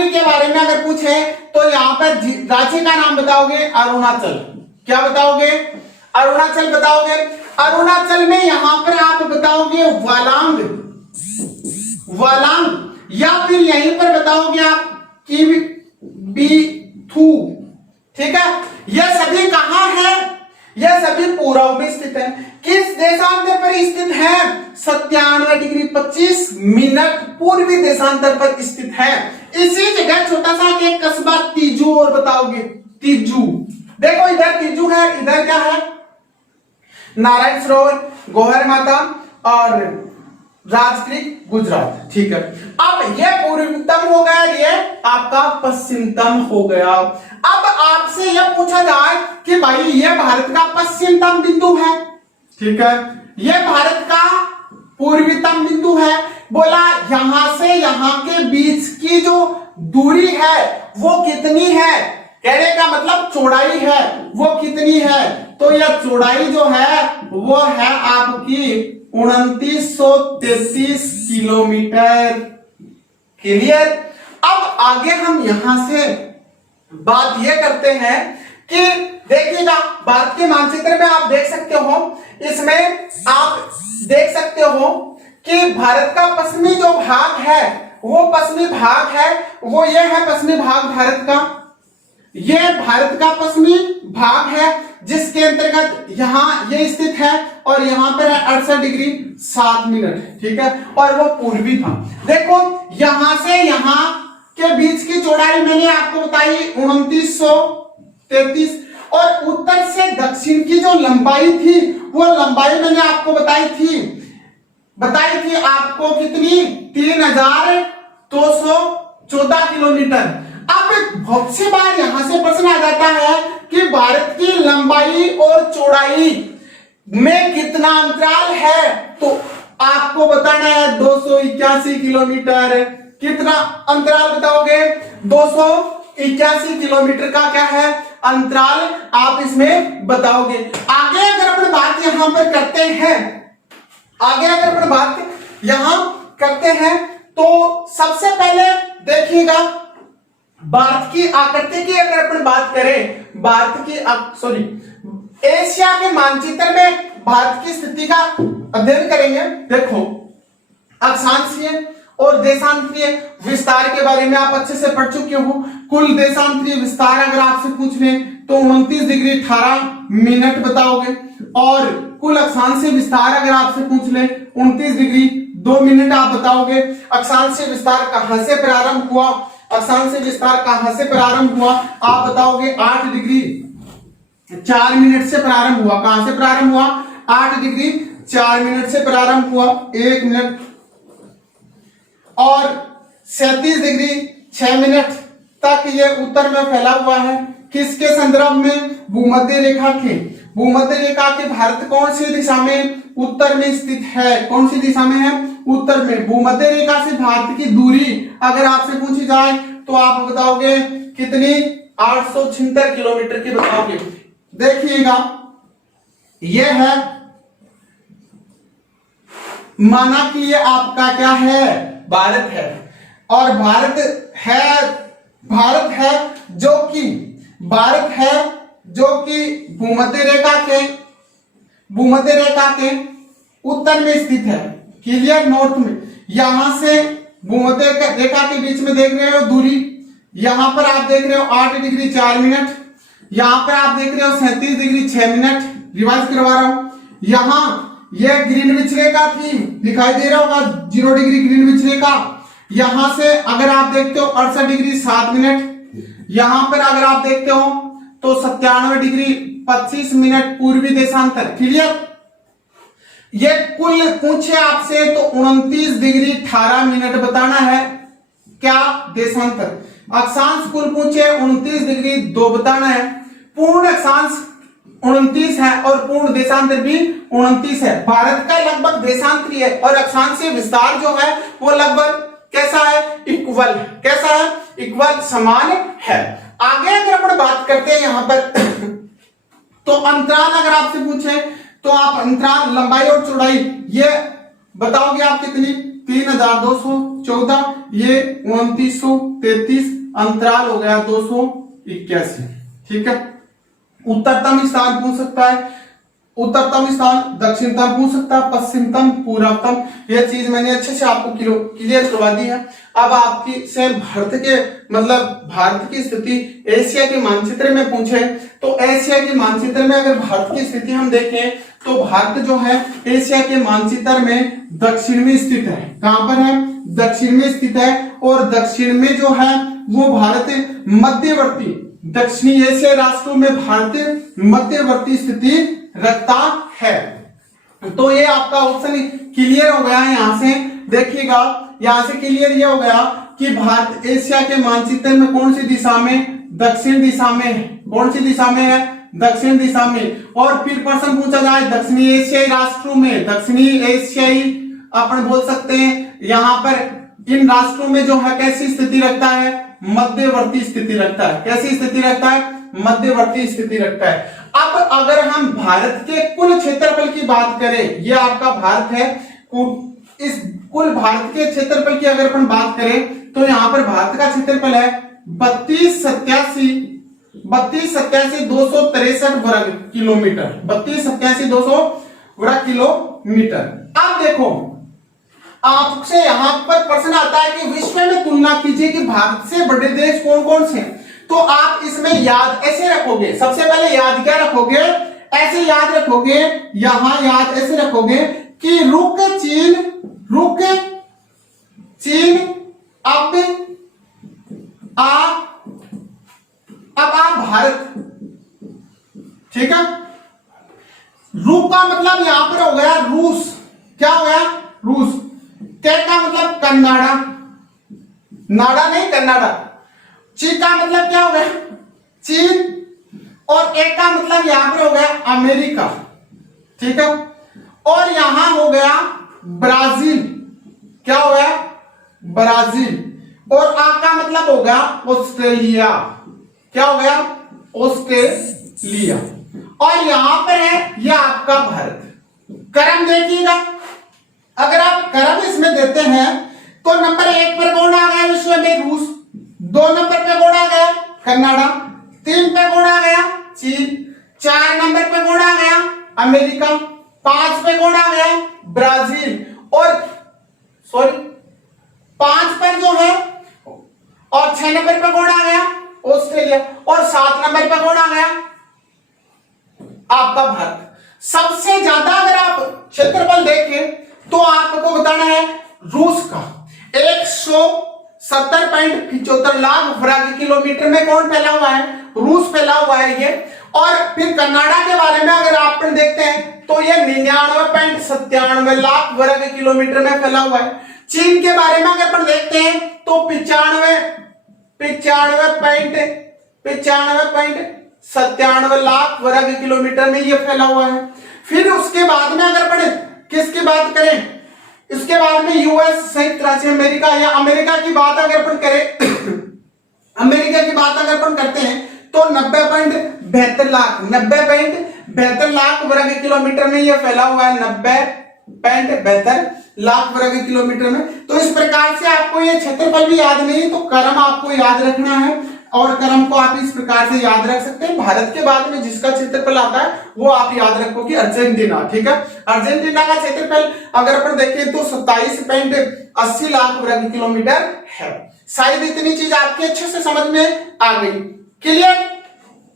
के बारे में अगर पूछे तो यहाँ पर राज्य का नाम बताओगे अरुणाचल। क्या बताओगे? अरुणाचल बताओगे। अरुणाचल में यहां पर आप बताओगे वालांग, या फिर यहीं पर बताओगे आप किबिथु। ठीक है, यह सभी कहां है? यह सभी पूर्व में स्थित है। किस देशांतर पर स्थित है? 97 डिग्री 25 मिनट पूर्वी देशांतर पर स्थित है। इसी जगह छोटा सा एक कस्बा तीजू और बताओगे। तीजू देखो, इधर तीजू है, इधर क्या है? नारायण सरोवर, गोहर माता और राजक्रीक, गुजरात। ठीक है, अब ये पूर्वतम हो गया, ये आपका पश्चिमतम हो गया। अब आपसे यह पूछा जाए कि भाई ये भारत का पश्चिमतम बिंदु है, ठीक है, ये भारत का पूर्वीतम बिंदु है। बोला यहां से यहां के बीच की जो दूरी है वो कितनी है? कहने का मतलब चौड़ाई है, वो कितनी है? तो यह चौड़ाई जो है वो है आपकी 2933 किलोमीटर। क्लियर? अब आगे हम यहां से बात यह करते हैं कि देखिएगा भारत के मानचित्र में आप देख सकते हो, इसमें आप देख सकते हो कि भारत का पश्चिमी जो भाग है वो पश्चिमी भाग है, वो ये है पश्चिमी भाग भारत का। ये भारत का पश्चिमी भाग है जिसके अंतर्गत यहां ये स्थित है और यहां पर है 68 डिग्री 7 मिनट। ठीक है, और वो पूर्वी था। देखो यहां से यहां के बीच की चौड़ाई मैंने आपको बताई 2933 और उत्तर से दक्षिण की जो लंबाई थी वो लंबाई मैंने आपको बताई थी आपको कितनी? 3214 किलोमीटर। अब बहुत सी बार यहां से प्रश्न आ जाता है कि भारत की लंबाई और चौड़ाई में कितना अंतराल है, तो आपको बताना है 281 किलोमीटर। कितना अंतराल बताओगे? 281 किलोमीटर का क्या है अंतराल, आप इसमें बताओगे। आगे अगर अपन बात यहां पर करते हैं, तो सबसे पहले देखिएगा भारत की आकृति की अगर अपन बात करें, एशिया के मानचित्र में भारत की स्थिति का अध्ययन करेंगे। देखो अक्षांशीय और देशांतरीय विस्तार के बारे में आप अच्छे से पढ़ चुके हो। कुल देशांतरीय विस्तार अगर आपसे पूछ ले तो 29 डिग्री 18 मिनट बताओगे, और कुल अक्षांशीय विस्तार अगर आपसे पूछ ले 29 डिग्री 2 मिनट आप बताओगे। अक्षांशीय विस्तार कहां से प्रारंभ हुआ? आप बताओगे 8 डिग्री 4 मिनट से प्रारंभ हुआ। कहां से प्रारंभ हुआ? 8 डिग्री 4 मिनट से प्रारंभ हुआ, 1 मिनट, और 37 डिग्री 6 मिनट तक ये उत्तर में फैला हुआ है। किसके संदर्भ में? भूमध्य रेखा के भारत कौन सी दिशा में? उत्तर में स्थित है। कौन सी दिशा में है? उत्तर में। भूमध्य रेखा से भारत की दूरी अगर आपसे पूछी जाए तो आप बताओगे कितनी? 876 किलोमीटर की बताओगे। देखिएगा यह है, माना कि ये आपका क्या है? भारत है, और भारत है जो कि भूमध्य रेखा के उत्तर में स्थित है। क्लियर? नॉर्थ में। यहां से भूमध्य रेखा के बीच में देख रहे हो दूरी, यहां पर आप देख रहे हो 8 डिग्री 4 मिनट, यहां पर आप देख रहे हो 37 डिग्री 6 मिनट। रिवाइज करवा रहा हूं, यहां यह ग्रीनविच रेखा थी, दिखाई दे रहा होगा 0 डिग्री ग्रीनविच रेखा। यहां से अगर आप देखते हो 68 डिग्री 7 मिनट, यहां पर अगर आप देखते हो तो 97 डिग्री 25 मिनट पूर्वी देशांतर। क्लियर? ये कुल पूछे आपसे तो 29 डिग्री 18 मिनट बताना है क्या? देशांतर। अक्षांश कुल पूछे 29 डिग्री 2 बताना है। पूर्ण अक्षांश 29 है और पूर्ण देशांतर भी 29 है। भारत का लगभग देशांतरीय और अक्षांशीय विस्तार जो है वो लगभग कैसा है, इक्वल, कैसा है, इक्वल, समान है। आगे अगर अपन बात करते हैं यहां पर तो अंतराल अगर आपसे पूछे तो आप अंतराल, लंबाई और चौड़ाई ये बताओगे आप कितनी, 3214, ये 2933, अंतराल हो गया 281। ठीक है, उत्तरतम स्थान पूछ सकता है, उत्तरतम स्थान, दक्षिणतम पूछ सकता है, पश्चिमतम, पूर्वतम, यह चीज मैंने अच्छे से आपको क्लियर करवा दी है। अब आपकी से भारत के मतलब भारत की स्थिति एशिया के मानचित्र में पूछे तो एशिया के मानचित्र में अगर भारत की स्थिति हम देखें तो भारत जो है एशिया के मानचित्र में दक्षिण में स्थित है। कहां पर है, दक्षिण में स्थित है, और दक्षिण में जो है वो भारत मध्यवर्ती, दक्षिणी एशिया राष्ट्रों में भारत मध्यवर्ती स्थिति रखता है। तो ये आपका ऑप्शन क्लियर हो गया है। यहां से देखिएगा, यहां से क्लियर ये हो गया कि भारत एशिया के मानचित्र में कौन सी दिशा में, दक्षिण दिशा में है। कौन सी दिशा में है, दक्षिण दिशा में। और फिर प्रश्न पूछा जाए दक्षिणी एशियाई राष्ट्रों में, दक्षिणी एशियाई अपन बोल सकते हैं यहां पर इन राष्ट्रों में जो है कैसी स्थिति रखता है, मध्यवर्ती स्थिति रखता है। कैसी स्थिति रखता है, मध्यवर्ती स्थिति रखता है। अब अगर हम भारत के कुल क्षेत्रफल की बात करें, ये आपका भारत है, इस कुल भारत के क्षेत्रफल की अगर अपन बात करें तो यहां पर भारत का क्षेत्रफल है 3287,263 वर्ग किलोमीटर, 3287,200 वर्ग किलोमीटर। अब देखो आपसे यहां पर प्रश्न आता है कि विश्व में तुलना कीजिए कि भारत से बड़े देश कौन कौन से हैं। तो आप इसमें याद ऐसे रखोगे, सबसे पहले याद क्या रखोगे, ऐसे याद रखोगे, यहां याद ऐसे रखोगे कि रुक चीन अब आ भारत। ठीक है, रुक का मतलब यहां पर हो गया रूस, क्या हो गया, रूस। ते का मतलब कन्नाडा, नाडा नहीं कन्नाडा। ची का मतलब क्या हो गया, चीन। और ए का मतलब यहां पर हो गया अमेरिका। ठीक है, और यहां हो गया ब्राजील, क्या हो गया, ब्राजील। और आ का मतलब हो गया ऑस्ट्रेलिया, क्या हो गया, ऑस्ट्रेलिया। और यहां पर है यह आपका भारत। क्रम देखिएगा, अगर आप क्रम इसमें देते हैं तो नंबर 1 पर कौन आ गया विश्व में, रूस। 2 नंबर पे कौन आ गया, कनाडा। 3 पे कौन आ गया, चीन। 4 नंबर पे कौन आ गया, अमेरिका। 5 पे कौन आ गया, ब्राजील। और 5 पर जो है, और 6 नंबर पे कौन आ गया, ऑस्ट्रेलिया। और 7 नंबर पे कौन आ गया, आपका भारत। सबसे ज्यादा अगर आप क्षेत्रफल देखें तो आपको बताना है रूस का 170.75 लाख वर्ग किलोमीटर में कौन फैला हुआ है, रूस फैला हुआ है ये। और फिर कनाडा के बारे में अगर आप देखते हैं तो ये 99.97 लाख वर्ग किलोमीटर में फैला हुआ है। चीन के बारे में अगर अपन देखते हैं तो 95.97 लाख वर्ग किलोमीटर में ये फैला हुआ है। फिर उसके बाद में अगर अपन किसकी बात करें, इसके बाद में यूएस, संयुक्त राज्य अमेरिका, या अमेरिका की बात अगर अपन करें अमेरिका की बात अगर अपन करते हैं तो 90.72 लाख वर्ग किलोमीटर में यह फैला हुआ है, 90.72 लाख वर्ग किलोमीटर में। तो इस प्रकार से आपको ये क्षेत्रफल भी याद नहीं तो क्रम आपको याद रखना है, और क्रम को आप इस प्रकार से याद रख सकते हैं। भारत के बाद में जिसका क्षेत्रफल आता है वो आप याद रखो कि अर्जेंटीना। ठीक है, अर्जेंटीना का क्षेत्रफल अगर अपन देखें तो 27.80 लाख वर्ग किलोमीटर है। शायद इतनी चीज आपके अच्छे से समझ में आ गई, क्लियर,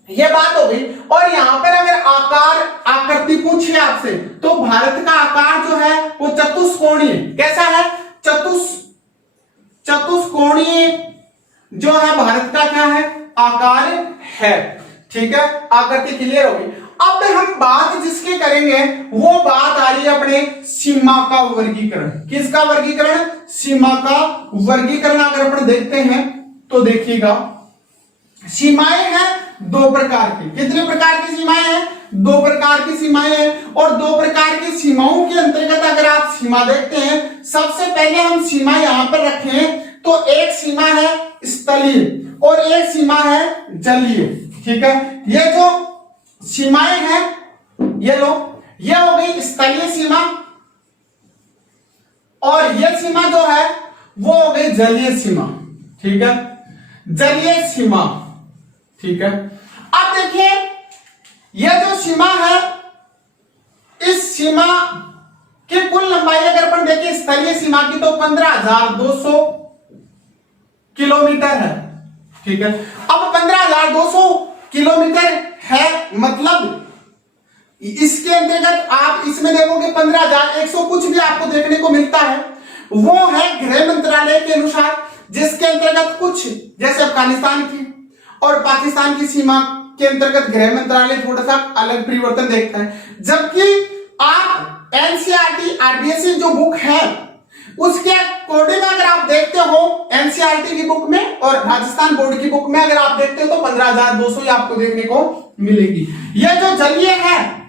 ये बात हो गई। और यहां पर अगर आकार आकृति पूछे आपसे तो भारत का आकार जो है वो चतुष्कोणीय, कैसा है, चतुष्कोणीय जो है भारत का क्या है, आकार है। ठीक है, आकृति क्लियर होगी। अब हम बात जिसके करेंगे वो बात आ रही है अपने सीमा का वर्गीकरण। किसका वर्गीकरण, सीमा का वर्गीकरण। अगर अपन देखते हैं तो देखिएगा सीमाएं हैं 2 प्रकार की। कितने प्रकार की सीमाएं हैं, 2 प्रकार की सीमाएं हैं। और 2 प्रकार की सीमाओं के अंतर्गत अगर आप सीमा देखते हैं। सबसे पहले हम सीमा यहां पर रखें तो एक सीमा है स्थलीय और एक सीमा है जलीय। ठीक है, ये जो सीमाएं हैं ये लो, ये हो गई स्थलीय सीमा और ये सीमा जो है वो हो गई जलीय सीमा। ठीक है, जलीय सीमा। ठीक है, अब देखिए ये जो सीमा है, इस सीमा की कुल लंबाई अगर अपन देखें स्थलीय सीमा की तो 15,200 किलोमीटर है। ठीक है, अब 15,200 किलोमीटर है, मतलब इसके अंतर्गत आप इसमें देखोगे 15,100 कुछ भी आपको देखने को मिलता है, वो है गृह मंत्रालय के अनुसार, जिसके अंतर्गत कुछ जैसे अफगानिस्तान की और पाकिस्तान की सीमा के अंतर्गत गृह मंत्रालय थोड़ा सा अलग परिवर्तन देखता है। जबकि आप एनसीईआरटी आरबीएससी जो बुक है उसके अकॉर्डिंग अगर आप देखते हो, एनसीईआरटी की बुक में और राजस्थान बोर्ड की बुक में अगर आप देखते हो तो 15,200 आपको देखने को मिलेगी। यह जो जलीय है,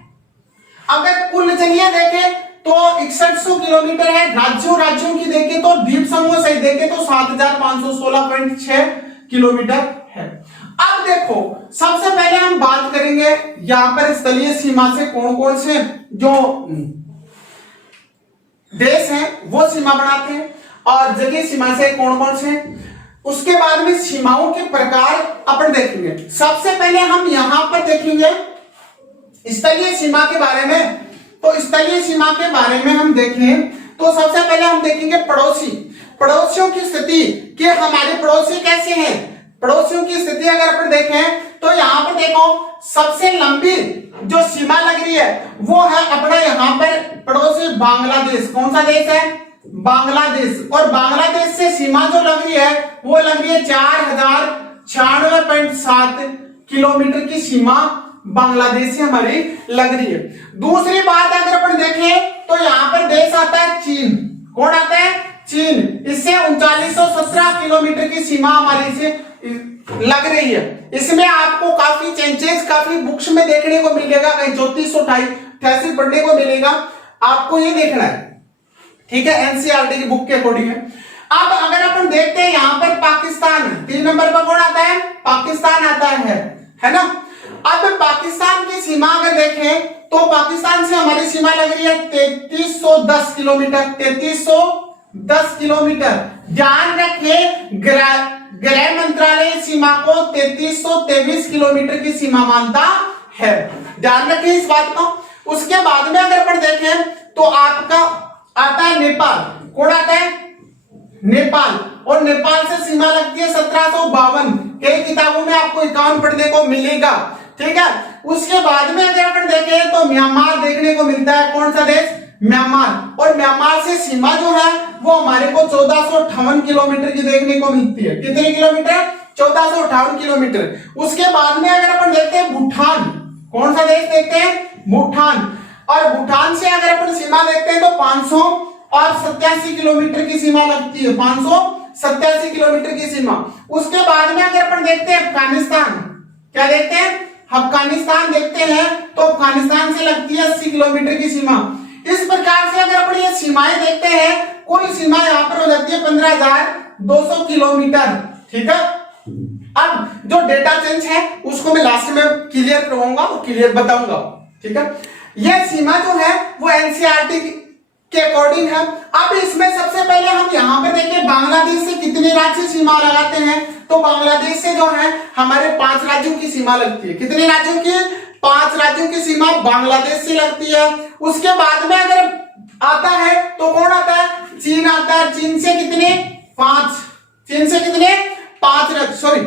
अगर कुल जलीय देखें तो 6100 किलोमीटर है। राज्यों की देखें तो द्वीप समूह सहित देखें तो 7,516.6 किलोमीटर है। अब देखो सबसे पहले हम बात करेंगे यहां पर स्थलीय सीमा से कौन कौन से जो देश हैं वो सीमा बनाते हैं और जलीय सीमा से कौन कौन से, उसके बाद में सीमाओं के प्रकार अपन देखेंगे। सबसे पहले हम यहां पर देखेंगे स्थलीय सीमा के बारे में। तो स्थलीय सीमा के बारे में हम देखें तो सबसे पहले हम देखेंगे पड़ोसियों की स्थिति कि हमारे पड़ोसी कैसे हैं। पड़ोसियों की स्थिति अगर अपन देखें तो यहां पर देखो सबसे लंबी जो सीमा लग रही है वो है अपना यहां पर पड़ोसी बांग्लादेश। कौन सा देश है? बांग्लादेश। और बांग्लादेश से सीमा जो लग रही है वो लग रही है 4,096.7 किलोमीटर की सीमा बांग्लादेश से हमारी लग रही है। दूसरी बात अगर अपन देखें तो यहां पर देश आता है चीन। कौन आता है? चीन। इससे 3917 किलोमीटर की सीमा हमारी से लग रही है। इसमें आपको काफी चेंजेस काफी बुक्स में देखने को मिलेगा, कहीं 3488 पढ़ने को मिलेगा, आपको ये देखना है। ठीक है, एनसीईआरटी की बुक के अकॉर्डिंग है। अब अगर अपन देखते हैं यहां पर पाकिस्तान 3 नंबर पर कौन आता है? पाकिस्तान आता है ना। अब पाकिस्तान की सीमा अगर देखें तो पाकिस्तान से हमारी सीमा लग रही है 3310 किलोमीटर। 3310 किलोमीटर। ध्यान रखें गृह मंत्रालय सीमा को 3323 किलोमीटर की सीमा मानता है। ध्यान रखें इस बात को। उसके बाद में अगर अपन देखें तो आपका आता है नेपाल। कौन आता है? नेपाल। और नेपाल से सीमा लगती है 1752। कई किताबों में आपको 51 पढ़ने को मिलेगा। ठीक है, उसके बाद में अगर अपन देखें तो म्यांमार देखने को मिलता है। कौन सा देश? म्यांमार। और म्यांमार से सीमा जो है वो हमारे को 1458 किलोमीटर की देखने को मिलती है। कितने किलोमीटर? 1458 किलोमीटर। उसके बाद में अगर अपन देखते हैं भूटान। कौन सा देश देखते हैं? भूटान। और भूटान से अगर अपन सीमा देखते हैं तो 587 किलोमीटर की सीमा लगती है। 587 किलोमीटर की सीमा। उसके बाद में अगर अपन देखते हैं अफगानिस्तान, क्या देखते हैं? अफगानिस्तान देखते हैं तो अफगानिस्तान से लगती है 80 किलोमीटर की सीमा। इस प्रकार से अगर अपन ये सीमाएं देखते हैं, कुल सीमा यहाँ पर हो जाती है 15,200 किलोमीटर। ठीक है, अब जो डेटा चेंज है उसको मैं लास्ट में क्लियर करवाऊंगा और क्लियर बताऊंगा। ठीक है, यह सीमा जो है वो एनसीईआरटी के अकॉर्डिंग है। अब इसमें सबसे पहले हम यहाँ पे देखें बांग्लादेश से कितने राज्य सीमा लगाते हैं। तो बांग्लादेश से जो है हमारे 5 राज्यों की सीमा लगती है। कितने राज्यों की? 5 राज्यों की सीमा बांग्लादेश से लगती है। उसके बाद में अगर आता है तो कौन आता है? चीन आता है। चीन से कितने? 5। चीन से कितने? 5 राज्य, सॉरी,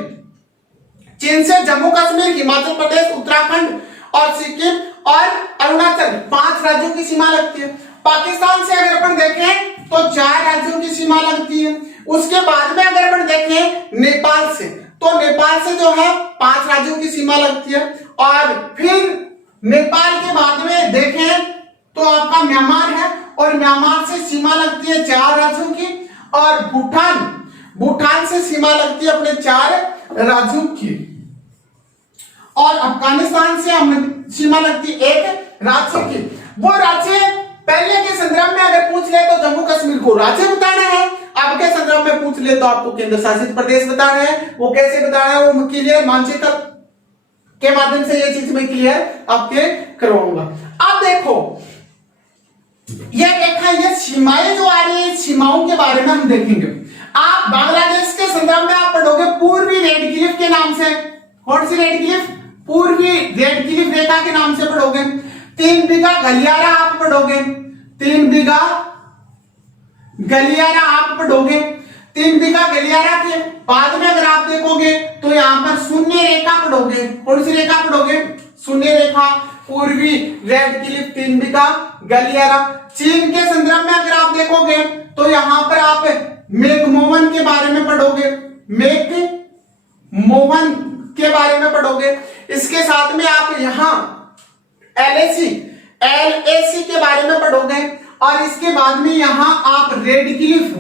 चीन से जम्मू कश्मीर, हिमाचल प्रदेश, उत्तराखंड और सिक्किम और अरुणाचल 5 राज्यों की सीमा लगती है। पाकिस्तान से अगर अपन देखें तो 4 राज्यों की सीमा लगती है। उसके बाद में अगर अपन देखें नेपाल से, तो नेपाल से जो है 5 राज्यों की सीमा लगती है। और फिर नेपाल के बाद में देखें तो आपका म्यांमार है और म्यांमार से सीमा लगती है 4 राज्यों की। और भूटान से सीमा लगती है अपने 4 राज्यों की। और अफगानिस्तान से हमें सीमा लगती है 1 राज्य की। वो राज्य पहले के संदर्भ में अगर पूछ को राज्य बताना है। आपके संदर्भ में पूछ ले तो आपको केंद्र शासित प्रदेश बताना है। वो कैसे बताना है, वो क्लियर मानचित्र के माध्यम से ये चीज मैं क्लियर आपके करवाऊंगा। अब देखो ये रेखा, ये सीमाएं जो आ रही है, सीमाओं के बारे में हम देखेंगे। आप बांग्लादेश के संदर्भ में आप पढ़ोगे पूर्वी रेड क्लिफ के नाम से। कौन सी रेड क्लिफ? पूर्वी रेड क्लिफ रेखा के नाम से पढ़ोगे। 3 बीघा गलियारा आप पढ़ोगे। 3 बीघा गलियारा आप पढ़ोगे। 3 बीघा गलियारा के बाद में अगर आप देखोगे तो यहां पर शून्य रेखा पढ़ोगे। कौन सी रेखा पढ़ोगे? शून्य रेखा, पूर्वी रेड क्लिफ, 3 बीघा गलियारा। चीन के संदर्भ में अगर आप देखोगे तो यहां पर आप मेघमोहन के बारे में पढ़ोगे। मेघमोहन के बारे में पढ़ोगे। इसके साथ में आप यहां एलएसी के बारे में पढ़ोगे। और इसके बाद में यहां आप रेड क्लिफ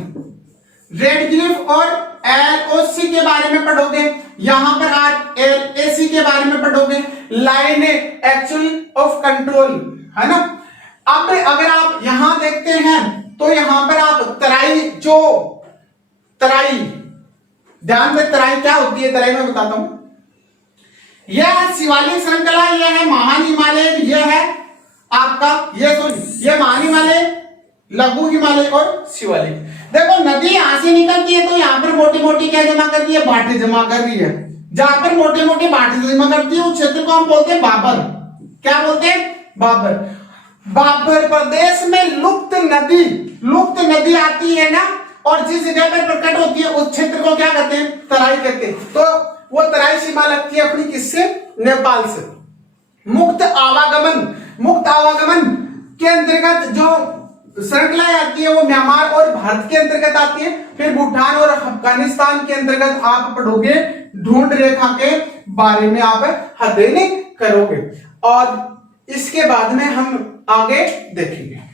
और एलओसी के बारे में पढ़ोगे। यहां पर आप एलएसी के बारे में पढ़ोगे, लाइन एक्चुअल ऑफ कंट्रोल, है ना। अब अगर आप यहां देखते हैं तो यहां पर आप तराई, ध्यान में तराई क्या होती है, तराई मैं बताता हूं। यह है शिवालिक श्रृंखला, यह है महान हिमालय, यह है आपका ये महान हिमालय, लघु हिमालय और शिवालिक। देखो नदी यहां से निकलती है तो यहां पर मोटी मोटी क्या जमा कर रही है? भाटे जमा कर रही है। जहां पर मोटे मोटे भाटे जमा करती है उस क्षेत्र को हम बोलते हैं बाबर। क्या बोलते हैं? बाबर। बाबर प्रदेश में लुप्त नदी आती है ना, और जिस जगह पर प्रकट होती है उस क्षेत्र को क्या कहते हैं? तराई कहते हैं। तो वो तराई सीमा लगती है अपनी किससे? नेपाल से। मुक्त आवागमन के अंतर्गत जो श्रृंखलाएं आती है वो म्यांमार और भारत के अंतर्गत आती है। फिर भूटान और अफगानिस्तान के अंतर्गत आप पढ़ोगे, ढूंढ रेखा के बारे में आप अध्ययन करोगे। और इसके बाद में हम आगे देखेंगे।